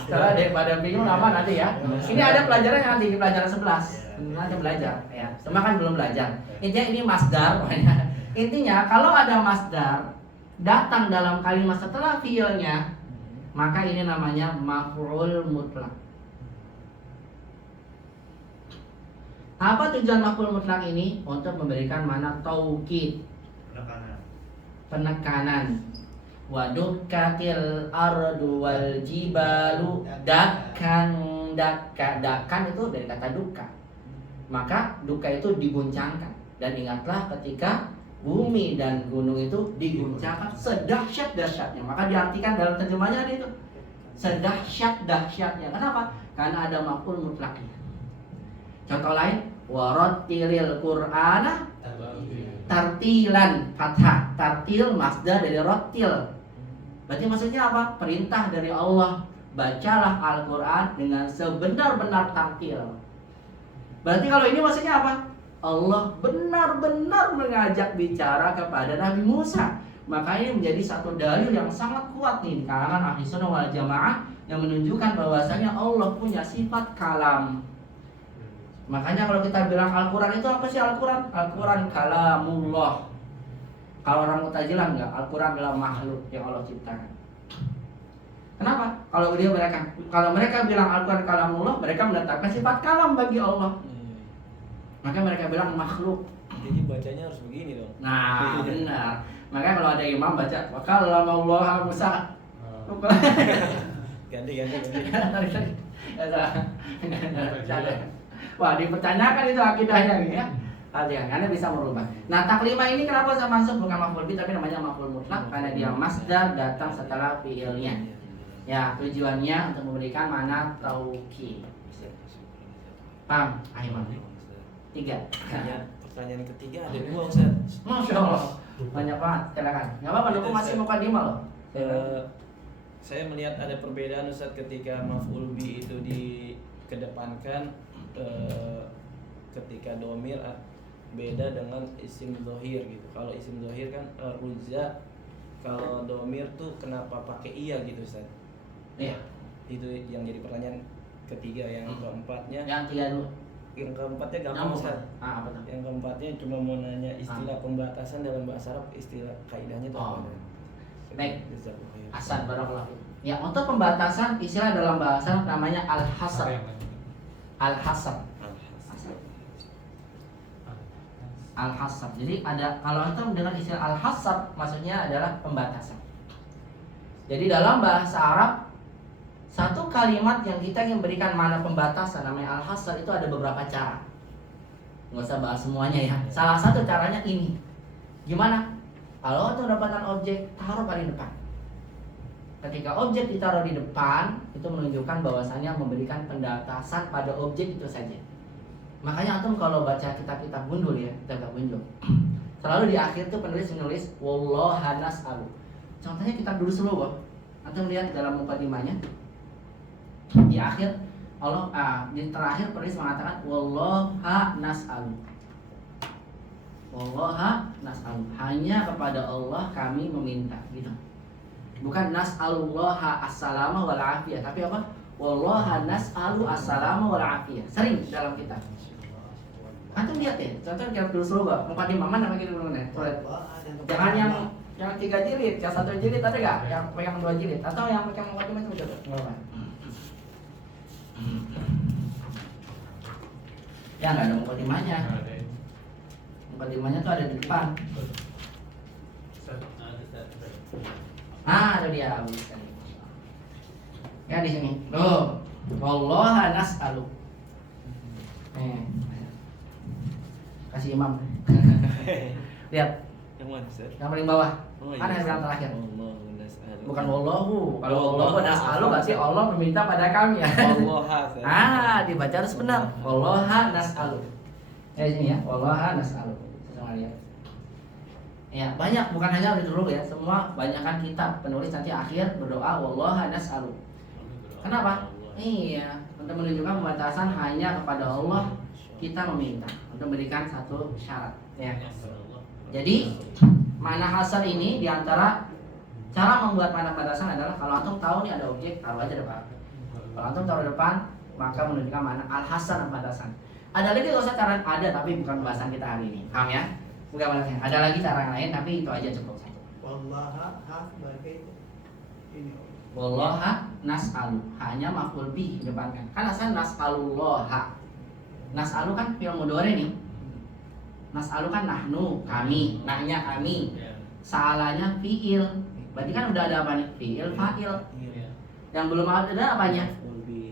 Setelah daripada bingung apa nanti ya. Ini ada pelajaran yang nanti di pelajaran 11. Nanti belajar ya. Semua kan belum belajar. Intinya ini masdar. Intinya kalau ada masdar datang dalam kalimat setelah fiilnya, maka ini namanya maf'ul mutlak. Apa tujuan maf'ul mutlak ini? Untuk memberikan makna taukid, penekanan. Wa dukkatil ardu wal jibalu dakkan. Dakkan itu dari kata duka. Maka duka itu diguncangkan. Dan ingatlah ketika bumi dan gunung itu diguncangkan sedahsyat-dahsyatnya. Maka diartikan dalam terjemahnya itu sedahsyat-dahsyatnya. Kenapa? Karena ada maf'ul mutlaknya. Contoh lain, warattilil Qur'ana tartilan, fathah. Tartil masdar dari rattil. Berarti maksudnya apa? Perintah dari Allah, bacalah Al-Qur'an dengan sebenar-benar tartil. Berarti kalau ini maksudnya apa? Allah benar-benar mengajak bicara kepada Nabi Musa. Makanya menjadi satu dalil yang sangat kuat nih di kalangan ahli sunnah wal jamaah yang menunjukkan bahwasanya Allah punya sifat kalam. Makanya kalau kita bilang Al-Quran itu apa sih Al-Quran? Al-Quran kalamullah. Kalau orang Mu'tazilah enggak, Al-Quran adalah makhluk yang Allah ciptakan. Kenapa? Kalau mereka bilang Al-Quran kalamullah, mereka menetapkan sifat kalam bagi Allah. Maka mereka bilang makhluk. Jadi bacanya harus begini dong. Nah, benar. Makanya kalau ada imam baca wa kallamallahu Musa. Ganti. Wah, dipertanyakan itu akidahnya gitu ya. Karena bisa merubah. Nah, taklima ini kenapa saya masuk bukan maf'ul bih tapi namanya maf'ul mutlak karena dia masdar datang setelah fiilnya. Ya, tujuannya untuk memberikan makna taukid. Paham? Ahimah. 3. Pertanyaan ketiga ada 2 Ustaz. Masya Allah. Banyak banget, silakan. Enggak apa-apa, aku masih mukadimah loh. Saya melihat ada perbedaan Ustaz ketika maf'ul bih itu dikedepankan ketika domir beda dengan isim dhohir gitu. Kalau isim dhohir kan ruzza, kalau domir tuh kenapa pakai iya gitu Ustaz? Iya. Itu yang jadi pertanyaan ketiga. Yang keempatnya, Yang 3 dulu. yang keempatnya gampang Ustaz. Apa tuh? Yang keempatnya cuma mau nanya istilah pembatasan dalam bahasa Arab, istilah kaidahnya itu apa? Baik. Hasan barakallahu. Ya, untuk pembatasan istilah dalam bahasa namanya al-hasr. Al-hasr. Al-hasr. Jadi ada, kalau antum dengan istilah al-hasr maksudnya adalah pembatasan. Jadi dalam bahasa Arab satu kalimat yang kita ingin berikan makna pembatasan namanya al-hasr itu ada beberapa cara. Nggak usah bahas semuanya ya. Salah satu caranya ini. Gimana? Kalau antum dapatkan objek, taruh paling depan. Ketika objek ditaruh di depan, itu menunjukkan bahwasannya memberikan pembatasan pada objek itu saja. Makanya antum kalau baca kitab-kitab gundul ya, kitab gundul, selalu di akhir tuh penulis menulis wallaha nas'alu. Contohnya kitab dulu Sulawah. Antum lihat dalam mukadimahnya. Di akhir di terakhir penulis mengatakan wallaha nas'alu. Wallaha nas'alu. Hanya kepada Allah kami meminta, gitu. Bukan nas'alullaha as-salama wal afiyah, tapi apa? Wallaha nas'alu as-salama wal afiyah. Sering dalam kitab. Antum lihat ya, contoh kitab dulu Sulawah, mukadimah mana begitu dulu nih. Jangan yang 3 jilid, yang 1 jilid ada enggak? Yang pegang 2 jilid atau yang pegang mukadimah itu betul. Enggak. Ya nggak ada mukadimahnya. Mukadimahnya tuh ada di depan. Itu dia. Ya di sini. Loh. Wallaha nas'alu. Kasih imam. Lihat. Yang mana Ustaz? Yang paling bawah. Oh, iya. Kan yang terakhir. Allahu nas'alu. Bukan wallahu. Kalau wallahu nas'alu berarti Allah meminta pada kami ya. Wallaha. Dibaca harus benar. Wallaha nas'alu. Ya di sini ya. Wallaha nas'alu. Sama lihat. Ya, banyak bukan hanya dulu ya. Semua banyakkan kitab penulis nanti akhir berdoa wallaha nas'alu. Kenapa? Iya, untuk menunjukkan pembatasan hanya kepada Allah kita meminta untuk memberikan satu syarat ya. Jadi Mana hasar ini diantara cara membuat mana batasan adalah kalau antum tahu nih ada objek, taruh aja depan. Kalau antum taruh depan, maka menunjukkan mana al-hasan batasan. Ada lagi dosa cara ada tapi bukan bahasan kita hari ini. Paham ya? Bukan bahasan. Ada lagi cara yang lain tapi itu aja cukup satu. Wallaha sebagai ini. Wallaha nas'alu, hanya maf'ul bih depankan. Kan asal nas'alullaha. Nas'alu kan fi'il mudhari nih. Nas'alu kan nahnu, kami, nanya kami. Salahnya fi'il. Berarti kan udah ada apa nih? Fi'il, fa'il. Yang belum ada apanya?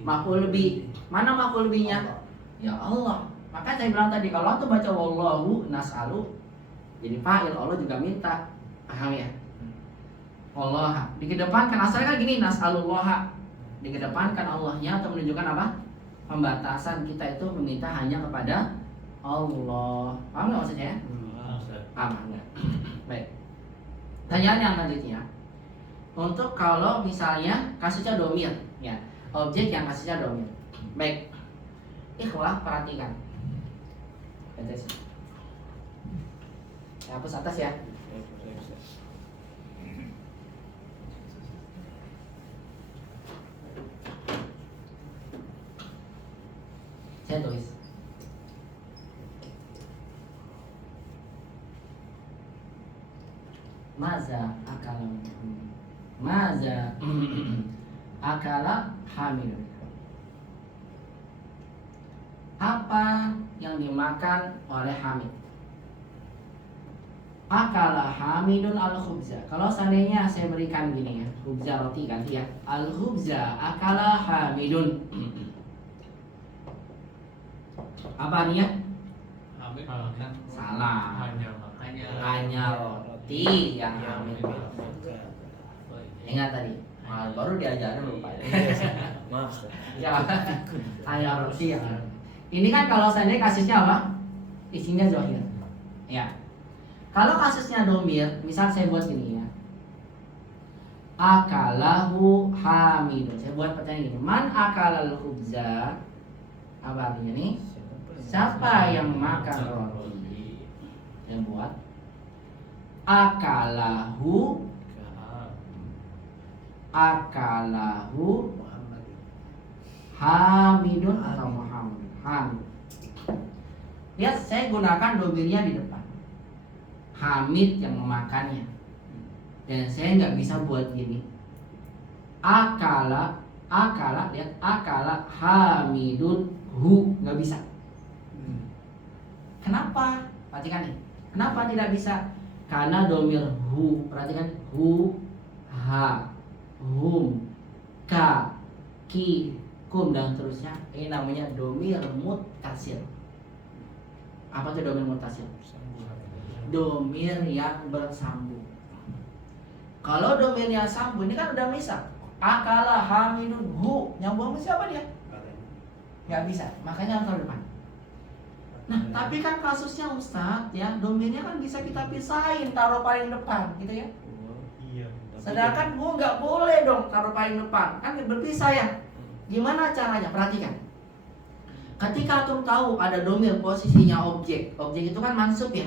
Maf'ul bih. Mana maf'ul bihnya? Ya Allah. Maka saya bilang tadi kalau antum baca wallahu nas'alu jadi fa'il, Allah juga minta. Paham ya? Allah dikedepankan, asalnya kan gini, nas'alullah dikedepankan Allahnya untuk menunjukkan apa? Pembatasan kita itu meminta hanya kepada Allah. Paham nggak maksudnya? Paham nggak? Baik. Pertanyaan yang selanjutnya, untuk kalau misalnya kasusnya domir, ya objek yang kasusnya domir. Baik, ikhwah perhatikan. Hapus atas ya. Saya tulis. Maza akala Hamid. Maza akala Hamid. Apa yang dimakan oleh Hamid? Akala Hamidun al-khubza. Kalau seandainya saya berikan gini ya, khubza roti ganti ya. Al-khubza akala Hamidun. Apa nih ya? Salah. Hanya roti yang Hamid makan. Ingat tadi. Baru diajarin lupa. Maaf, Ustaz. Ya, hanya roti yang Hamid. Ini kan kalau seandainya kasusnya apa? Isinya zahir. Ya. Kalau kasusnya domir, misal saya buat gini ya. Akalahu Hamidun. Saya buat pertanyaan gini. Man akalal khubza? Apa artinya nih? Siapa yang makan roti? Yang buat akalahu Muhammad. Hamidun atau Muhammad? Hamid. Lihat saya gunakan domirnya di depan. Hamid yang memakannya. Dan saya nggak bisa buat gini. Akala, lihat akala Hamidun hu, nggak bisa. Kenapa? Perhatikan nih. Kenapa tidak bisa? Karena domir hu. Perhatikan hu, ha, hum, ka, ki, kum dan seterusnya. Ini namanya domir muttasil. Apa itu domir muttasil? Domir yang bersambung. Kalau domirnya sambung, ini kan udah misal. Akala Hamidun hu, nyambung siapa dia? Nggak bisa. Makanya harus taruh depan. Nah, tapi kan kasusnya Ustadz ya, domirnya kan bisa kita pisahin, taruh paling depan, gitu ya. Iya. Sedangkan hu nggak boleh dong taruh paling depan, kan berpisah ya. Gimana caranya? Perhatikan. Ketika antum tahu ada domir posisinya objek itu kan mansub ya.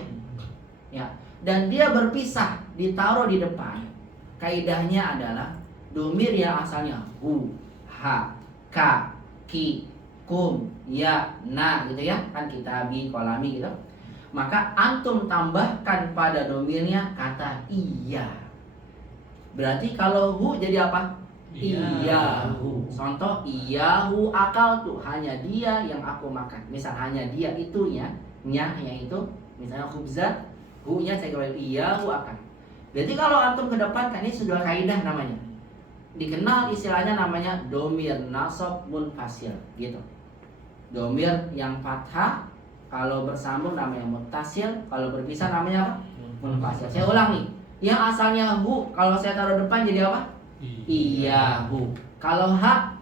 Ya, dan dia berpisah, ditaruh di depan. Kaidahnya adalah domir yang asalnya hu, ha, ka, ki, kum, ya, na gitu ya, kan kitabi, kolami gitu. Maka antum tambahkan pada domirnya kata iya. Berarti kalau hu jadi apa? Iyahu. Contoh iyahu akal tuh, hanya dia yang aku makan. Misal hanya dia itunya, nya itu misalnya khubza, hu-nya saya kembali iyahu akan. Berarti kalau antum kedepankan ini sudah kaidah namanya. Dikenal istilahnya namanya domir nasab munfasil gitu. Domir yang fathah kalau bersambung namanya muttasil, kalau berpisah namanya apa? Munfasil. Saya ulang nih. Yang asalnya hu kalau saya taruh depan jadi apa? Iyahu. Kalau ha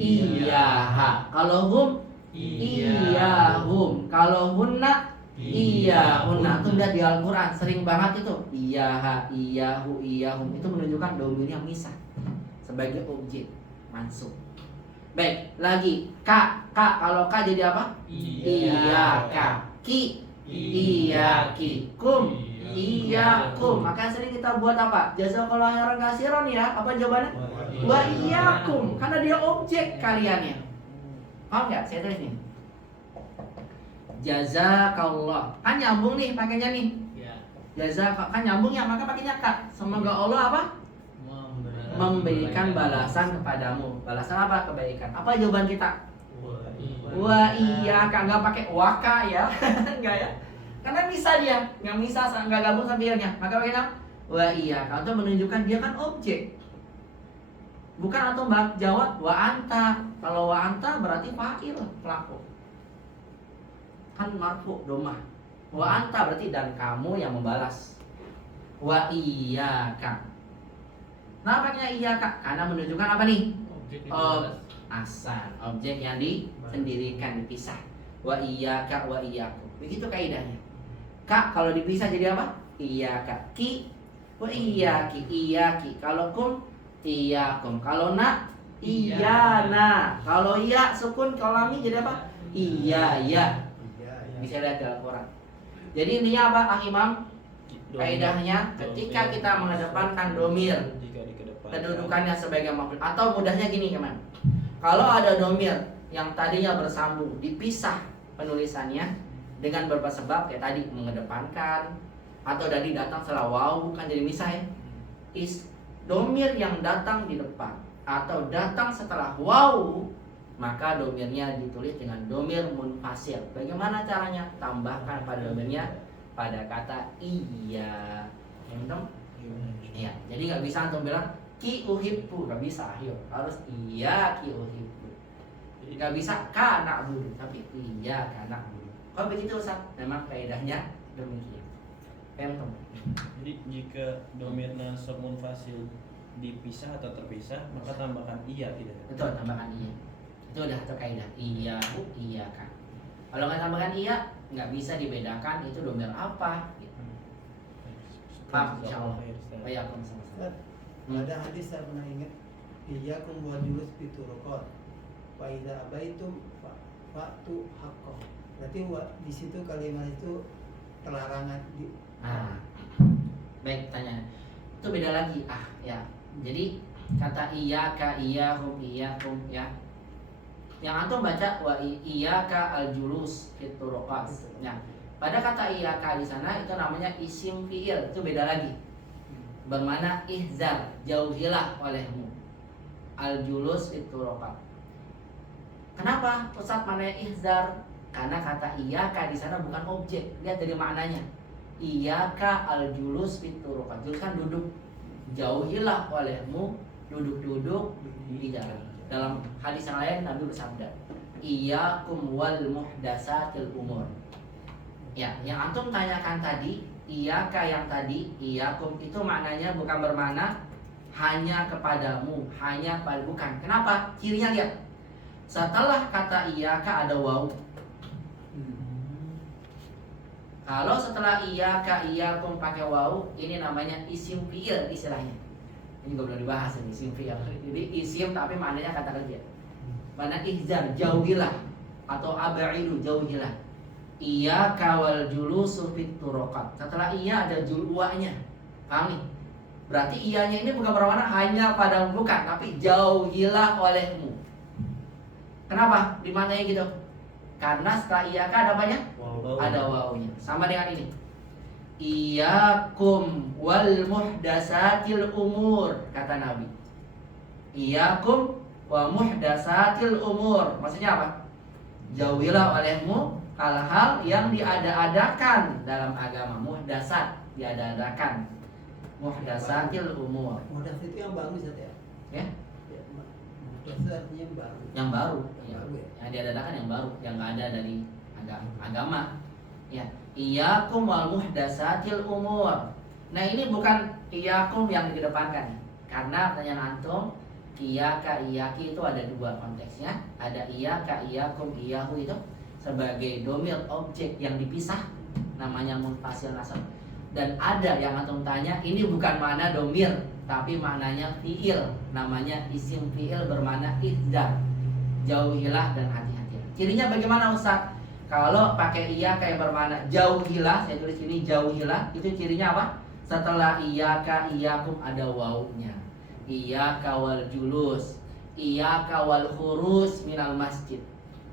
iyaha. Kalau hum iyahum. Kalau hunna iyahunna. Itu udah di Al-Qur'an sering banget itu. Iyaha, iyahu, iyahum. Itu menunjukkan domirnya misah sebagai objek mansub. Baik, lagi ka kalau ka jadi apa? Iyaka. Ki Iyakikum. Iyakum. Maka sering kita buat apa? Jazakallahu khairan katsiran ya. Apa jawabannya? Wa iyakum. Karena dia objek kaliannya. Paham nggak? Saya tulis nih. Jazakallah. Kan nyambung nih pakainya nih. Kan nyambung ya, maka pakainya kak. Semoga Allah apa? Memberikan balasan kepadamu. Balasan apa? Kebaikan. Apa jawaban kita? Wa iyyaka, nggak pakai waka ya. Enggak ya. Karena bisa dia, nggak bisa nggak gabung sambilnya. Maka pakai apa? Wa iyyaka untuk menunjukkan dia kan objek. Bukan atau jawab wa anta. Kalau wa anta berarti fa'il, pelaku. Kan marfu domah. Wa anta berarti dan kamu yang membalas. Wa iyyaka. Nah, pakainya iyyaka karena menunjukkan apa nih? Asal objek yang disendirikan, dipisah. Wa iyyaka wa iyyakum. Begitu kaidahnya. Kak kalau dipisah jadi apa? Iyyaka. Ki wa iyyaki. Iyyaki. Kalau kum iyyakum. Kalau na iyana. Kalau iya sukun kalau mi jadi apa? Iya ya. Bisa lihat dalam Quran. Jadi intinya apa, Akh Imam? Kaidahnya ketika kita mengedepankan domir, kedudukannya sebagai maf'ul, atau mudahnya gini teman. Kalau ada domir yang tadinya bersambung dipisah penulisannya dengan beberapa sebab kayak tadi mengedepankan atau dari datang setelah waw kan jadi misah ya. Domir yang datang di depan atau datang setelah waw maka domirnya ditulis dengan domir munfasil. Bagaimana caranya? Tambahkan pada domirnya pada kata iya. Iya. Jadi nggak bisa antum bilang ki uhibbu, nggak bisa. Ayo harus iya ki uhibbu. Nggak bisa ka na'budu, tapi iya ka na'budu. Kalau begitu Ustaz, memang kaidahnya demikian. Paham? Jadi jika domir nasab munfasil dipisah atau terpisah maka tambahkan iya tidak? Betul, tambahkan iya. Itu udah satu kaidah. Iya hu iya ka. Kalau nggak tambahkan iya, nggak bisa dibedakan itu domir apa. Gitu. Paham? Insyaallah. Bayakum sama-sama. Ada hadis saya pernah ingat, iyyakum wa julus bituruqat wa idza abaitum fa'tu haqqo. Berarti di situ kalimat itu terlarangan di baik, tanya. Itu beda lagi. Ya. Jadi kata iyyaka, iyyahum, iyyakum ya. Yang antum baca wa iyyaka al-julus fituruqat. Ya. Pada kata iyyaka di sana itu namanya isim fi'il, itu beda lagi. Bermana ihzar, jauhilah olehmu. Al-julus fituruqat. Kenapa Ustaz mananya ihzar? Karena kata iyyaka di sana bukan objek. Lihat dari maknanya. Iyyaka al-julus fituruqat. Julus kan duduk. Jauhilah olehmu duduk-duduk di jalan. Dalam hadis yang lain Nabi bersabda, iyyakum wal muhdatsatil umur. Ya, yang antum tanyakan tadi, iyyaka yang tadi, iyyakum itu maknanya bukan bermakna hanya kepadamu, hanya pada bukan. Kenapa? Cirinya lihat. Setelah kata iyyaka ada waw. Kalau setelah iyyaka iyyakum pakai waw, ini namanya isim fi'il istilahnya. Ini juga belum dibahas ini isim fi'il. Jadi isim tapi maknanya kata kerja. Mana ihzar, jauhilah atau ab'idu, jauhilah. Iyyaka wal julusu fit turuqat. Setelah iya ada julwanya. Paham nih? Berarti iyanya ini bukan bermakna hanya pada bukan, tapi jauhilah olehmu. Kenapa? Dimaknai gitu? Karena setelah iyyaka ada apanya? Ada wawunya. Sama dengan ini. Iyyakum wal muhdatsatil umur, kata Nabi. Iyyakum wa muhdatsatil umur. Maksudnya apa? Jauhilah olehmu hal-hal yang diada-adakan dalam agama. Muhdatsat, diada-adakan. Muhdatsatil umur. Muhdatsat itu yang baru Ustaz ya? Ya? Muhdatsat artinya baru. Yang baru. Ya. Baru ya? Yang diadakan yang baru, yang enggak ada dari agama. Ya, iyyakum wal muhdatsatil umur. Nah, ini bukan iyyakum yang dikedepankan. Karena pertanyaan antum, iyyaka, iyyaki itu ada dua konteksnya. Ada iyyaka, iyyakum, iyyahu itu sebagai domir objek yang dipisah namanya munfasil nasab. Dan ada yang antum tanya, ini bukan makna domir, tapi maknanya fi'il, namanya isim fi'il bermakna ihzar. Jauhilah dan hati-hati. Cirinya bagaimana Ustaz? Kalau pakai iya kayak bermakna jauhilah, saya tulis ini jauhilah, itu cirinya apa? Setelah iyaka iyakum ada wawunya. Iyaka wal julus, iyaka wal khurus minal masjid.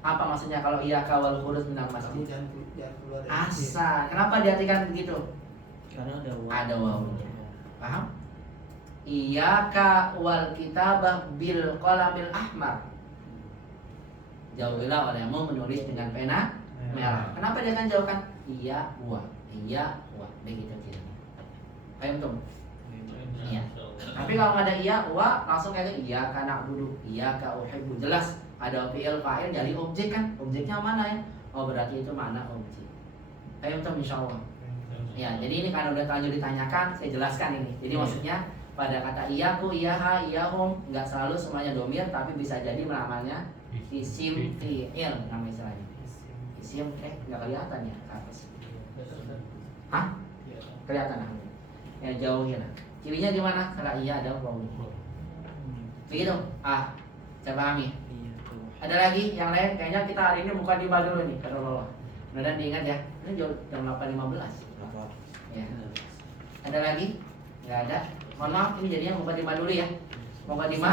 Apa maksudnya kalau iyaka wal khurus minal Kamu masjid? jangan keluar dari masjid. Asa. Kenapa diartikan begitu? Karena ada waw. Ada wawunya. Paham? Iyaka wal kitabah bil qalamil ahmar. Jauhilah olehmu menulis dengan pena merah. Kenapa dia akan jauhkan? Iya wa, begitu cirinya. Paham tuh? Iya. Tapi kalau nggak ada iya wa, langsung kayak iya karena duduk, iya ka uhibbu, jelas ada fi'il fa'il jadi objek kan? Objeknya mana ya? Oh berarti itu mana objek. Paham tuh insyaallah. Ya, jadi ini karena udah terlanjur ditanyakan, saya jelaskan ini. Jadi maksudnya pada kata iyaku, iyaha, iyahum nggak selalu semuanya domir, tapi bisa jadi namanya isim fi'il nama istilahnya. Isim nggak kelihatan ya ke atas. Hah? Kelihatan ah. Ya jauhin. Cirinya di mana? Setelah iya ada waw. Begitu. Saya pahami. Iya tuh. Ada lagi yang lain? Kayaknya kita hari ini buka dima dulu nih kalau Allah. Mudah-mudahan diingat ya. Ini jam 8.15. Apa? Ya. Ada lagi? Nggak ada. Mohon maaf ini jadinya buka dima dulu ya. Buka dima.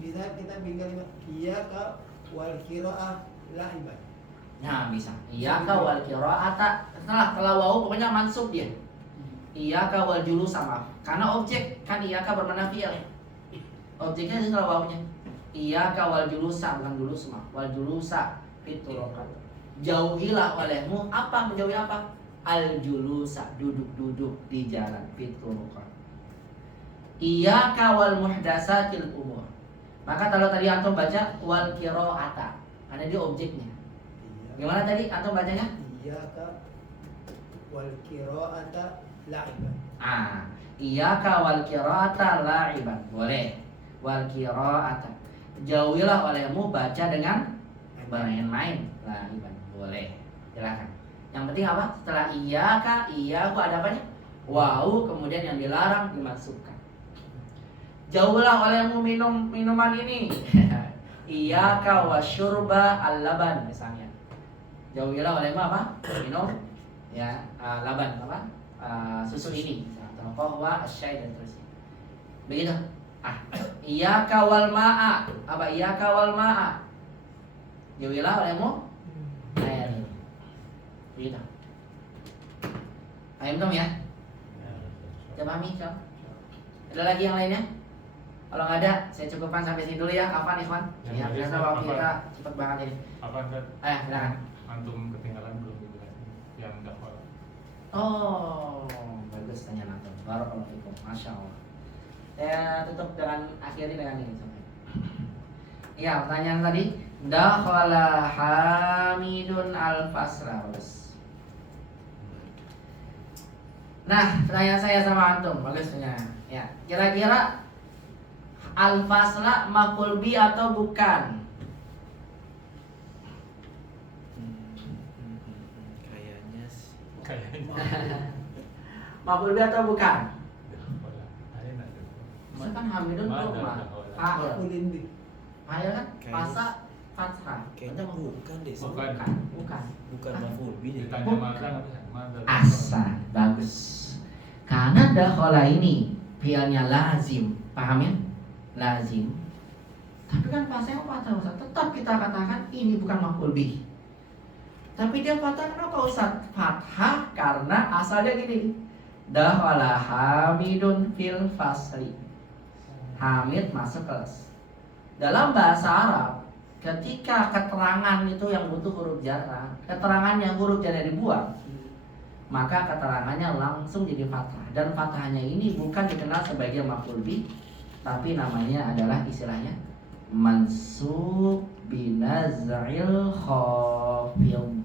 Bisa kita bikin kalimat iyaka wal qiraah la'iban. Nah bisa. Iyaka wal qira'ata. Setelah wawu pokoknya mansub dia. Iyaka wal julus sama. Karena objek kan iyaka bermakna fi'il. Objeknya setelah wawunya. Iyaka wal julusa bukan julus mah. Wal julusa fiturokat. Jauhilah olehmu apa? Menjauhi apa? Al julusa, duduk-duduk di jalan fiturokat. Iyaka wal muhdatsatil umur. Maka kalau tadi antum baca wal qira'ata, ada di objeknya. Gimana tadi antum bacanya? Iyaka wal qira'ata la'iban. Iyaka wal qira'ata la'iban. Boleh. Wal qira'ata. Jauhilah olehmu baca dengan bermain-main. La'iban. Boleh. Silakan. Yang penting apa? Setelah iyaka, iyaku ada apanya? Wawu, kemudian yang dilarang dimasukkan. Jauhilah olehmu minum minuman ini. Iyaka wasyurba al-laban misalnya. Jauhilah olehmu apa? Minum ya laban apa? Susu ini atau qahwa, asyai dan terusnya. Begitu. Iyaka wal ma'a. Apa iyaka wal ma'a? Jauhilah olehmu air. Begitu. Paham dong ya? Coba pahami, coba. Ada lagi yang lainnya? Kalau nggak ada, saya cukupkan sampai sini dulu ya. Kapan Ikhwan? Ya, biasa waktu kita cepet banget ini. Apa Ustaz? Silakan. Antum ketinggalan belum dijelasin yang dakwah. Oh, bagus tanya antum. Barakallahu fikum. Masya Allah. Saya tutup dengan akhiri dengan ini sampai. Iya, pertanyaan tadi. Dakhala Hamidun al-Fasra. Bagus. Nah, pertanyaan saya sama antum, bagusnya. Ya, kira-kira al-fasla maf'ul bi atau bukan? Kayaknya sih. Maf'ul bi atau bukan? Ayeuna. Misalkan Hamidun tuh mah fa'il. Maf'ulin bi. Fa'il kan Kayaknya fasa fathah. Kayaknya bukan deh. Sob. Bukan. Bukan. Bukan maf'ul bi deh. Ditanya maka Asa, bagus. Karena dakhala ini fi'ilnya lazim, paham ya? Lazim. Tapi kan pasnya fathah Ustaz. Tetap kita katakan ini bukan maf'ul bih. Tapi dia fathah kenapa Ustaz? Fathah karena asalnya gini. Dakhala Hamidun fil fasli. Hamid masuk kelas. Dalam bahasa Arab, ketika keterangan itu yang butuh huruf jarah, keterangannya huruf jarah dibuang, maka keterangannya langsung jadi fathah. Dan fathahnya ini bukan dikenal sebagai maf'ul bih, tapi namanya adalah istilahnya mansub binaz'il khafid.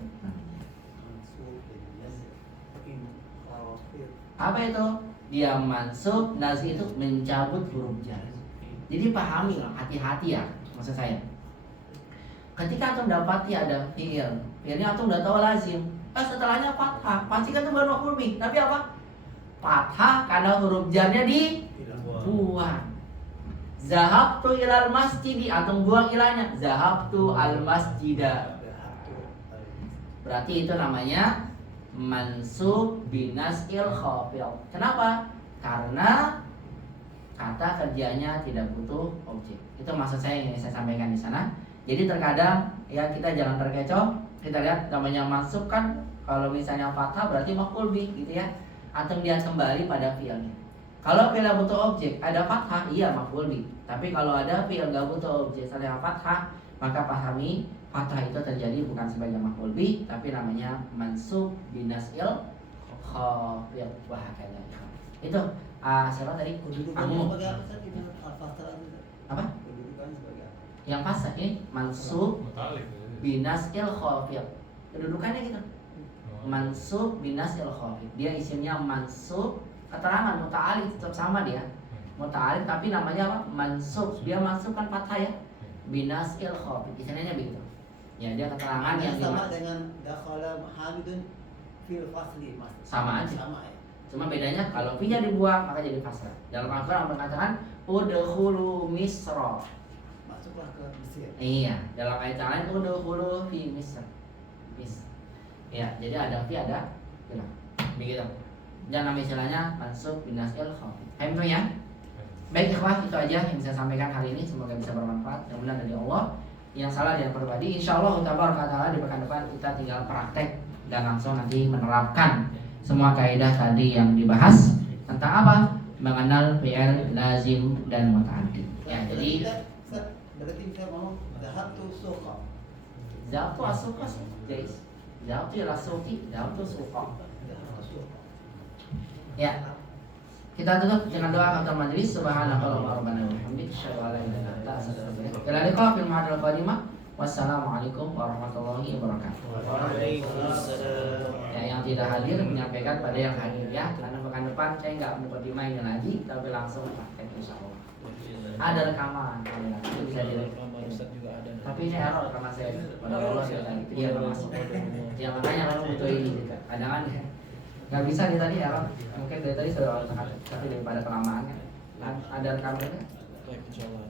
Apa itu? Dia mansub, nazi itu mencabut huruf jar. Jadi pahami lah, hati-hati ya maksud saya. Ketika antum dapati ada fi'il, fi'ilnya antum udah tahu lazim. Setelahnya fathah, pasti kan itu baru maf'ul bih. Tapi apa? Fathah karena huruf jarnya dibuang. Zahabtu ilal masjidi, antum buang ilahnya. Zahabtu al masjida. Berarti itu namanya mansub binasil khafid. Kenapa? Karena kata kerjanya tidak butuh objek. Itu maksud saya yang ingin saya sampaikan di sana. Jadi terkadang ya kita jangan terkecoh. Kita lihat namanya mansub kan kalau misalnya fathah berarti maf'ul bih gitu ya. Atau dia kembali pada fi'ilnya. Kalau fi'il butuh objek, ada fathah, iya maf'ul bih. Tapi kalau ada fi'il enggak butuh objek selain fathah, maka pahami fathah itu terjadi bukan sebagai maf'ul bih, tapi namanya mansub binasil khafid wa hakadha. Itu siapa tadi? Kedudukannya Kamu. sebagai apa Ustaz? Itu al-fathah itu. Apa? Kedudukannya sebagai apa? Yang fasih ini mansub Mutalik. binasil khafid. Kedudukannya gitu. Mansub binasil khafid. Dia isimnya mansub, keterangan muta'alif tetap sama dia. Muta'alif tapi namanya apa? Mansub. Dia mansub kan fathah ya. Binasil khafid. Istilahnya begitu. Ya, dia keterangan yang sama dimaksud. dengan dakhala Hamidun fil fasli Mas. Sama aja. Sama ya. Cuma bedanya kalau fi-nya dibuang maka jadi fathah. Dalam Al-Qur'an mengatakan udkhulu Misra. Masuklah ke Mesir. Iya, dalam ayat yang lain udkhulu fi Misr. Ya, jadi ada fi ada bilang. Begitu. Dan nama istilahnya mansub binasil khafid. Paham tuh ya? Baik ikhwah, itu aja yang saya sampaikan hari ini, semoga bisa bermanfaat. Mudah-mudahan dari Allah. Yang salah dia pribadi, insyaallah taala di pekan depan kita tinggal praktek dan langsung nanti menerapkan semua kaidah tadi yang dibahas tentang apa? Mengenal fi'il lazim dan muta'addi. Ya, jadi berarti kita ngomong dhahabtu suqa. Zahabtu asuqa guys. Zahabtu ila suqi, dhahabtu suqa. Dhahabtu suqa. Ya. Kita tutup dengan doa kafaratul majlis. Subhanakallahumma rabbana wa bihamdika asyhadu an la ilaha illa anta astaghfiruka wa atubu ilaik. Ila liqa fil ma'adil qadimah. Wassalamualaikum warahmatullahi wabarakatuh. Waalaikumsalam. Ya, yang tidak hadir menyampaikan pada yang hadir ya. Karena pekan depan saya nggak mukadimah ini lagi, tapi langsung praktek insyaallah. Ada rekaman, itu bisa direkam. Ustaz juga ada. Tapi ini error karena saya pada Allah ya tadi dia nggak masuk. Ya makanya kalau butuh ini juga. Kadang ya nggak bisa nih tadi error. Mungkin dari tadi sudah orang tahan, tapi daripada kelamaannya ada rekamannya. Baik, insyaallah.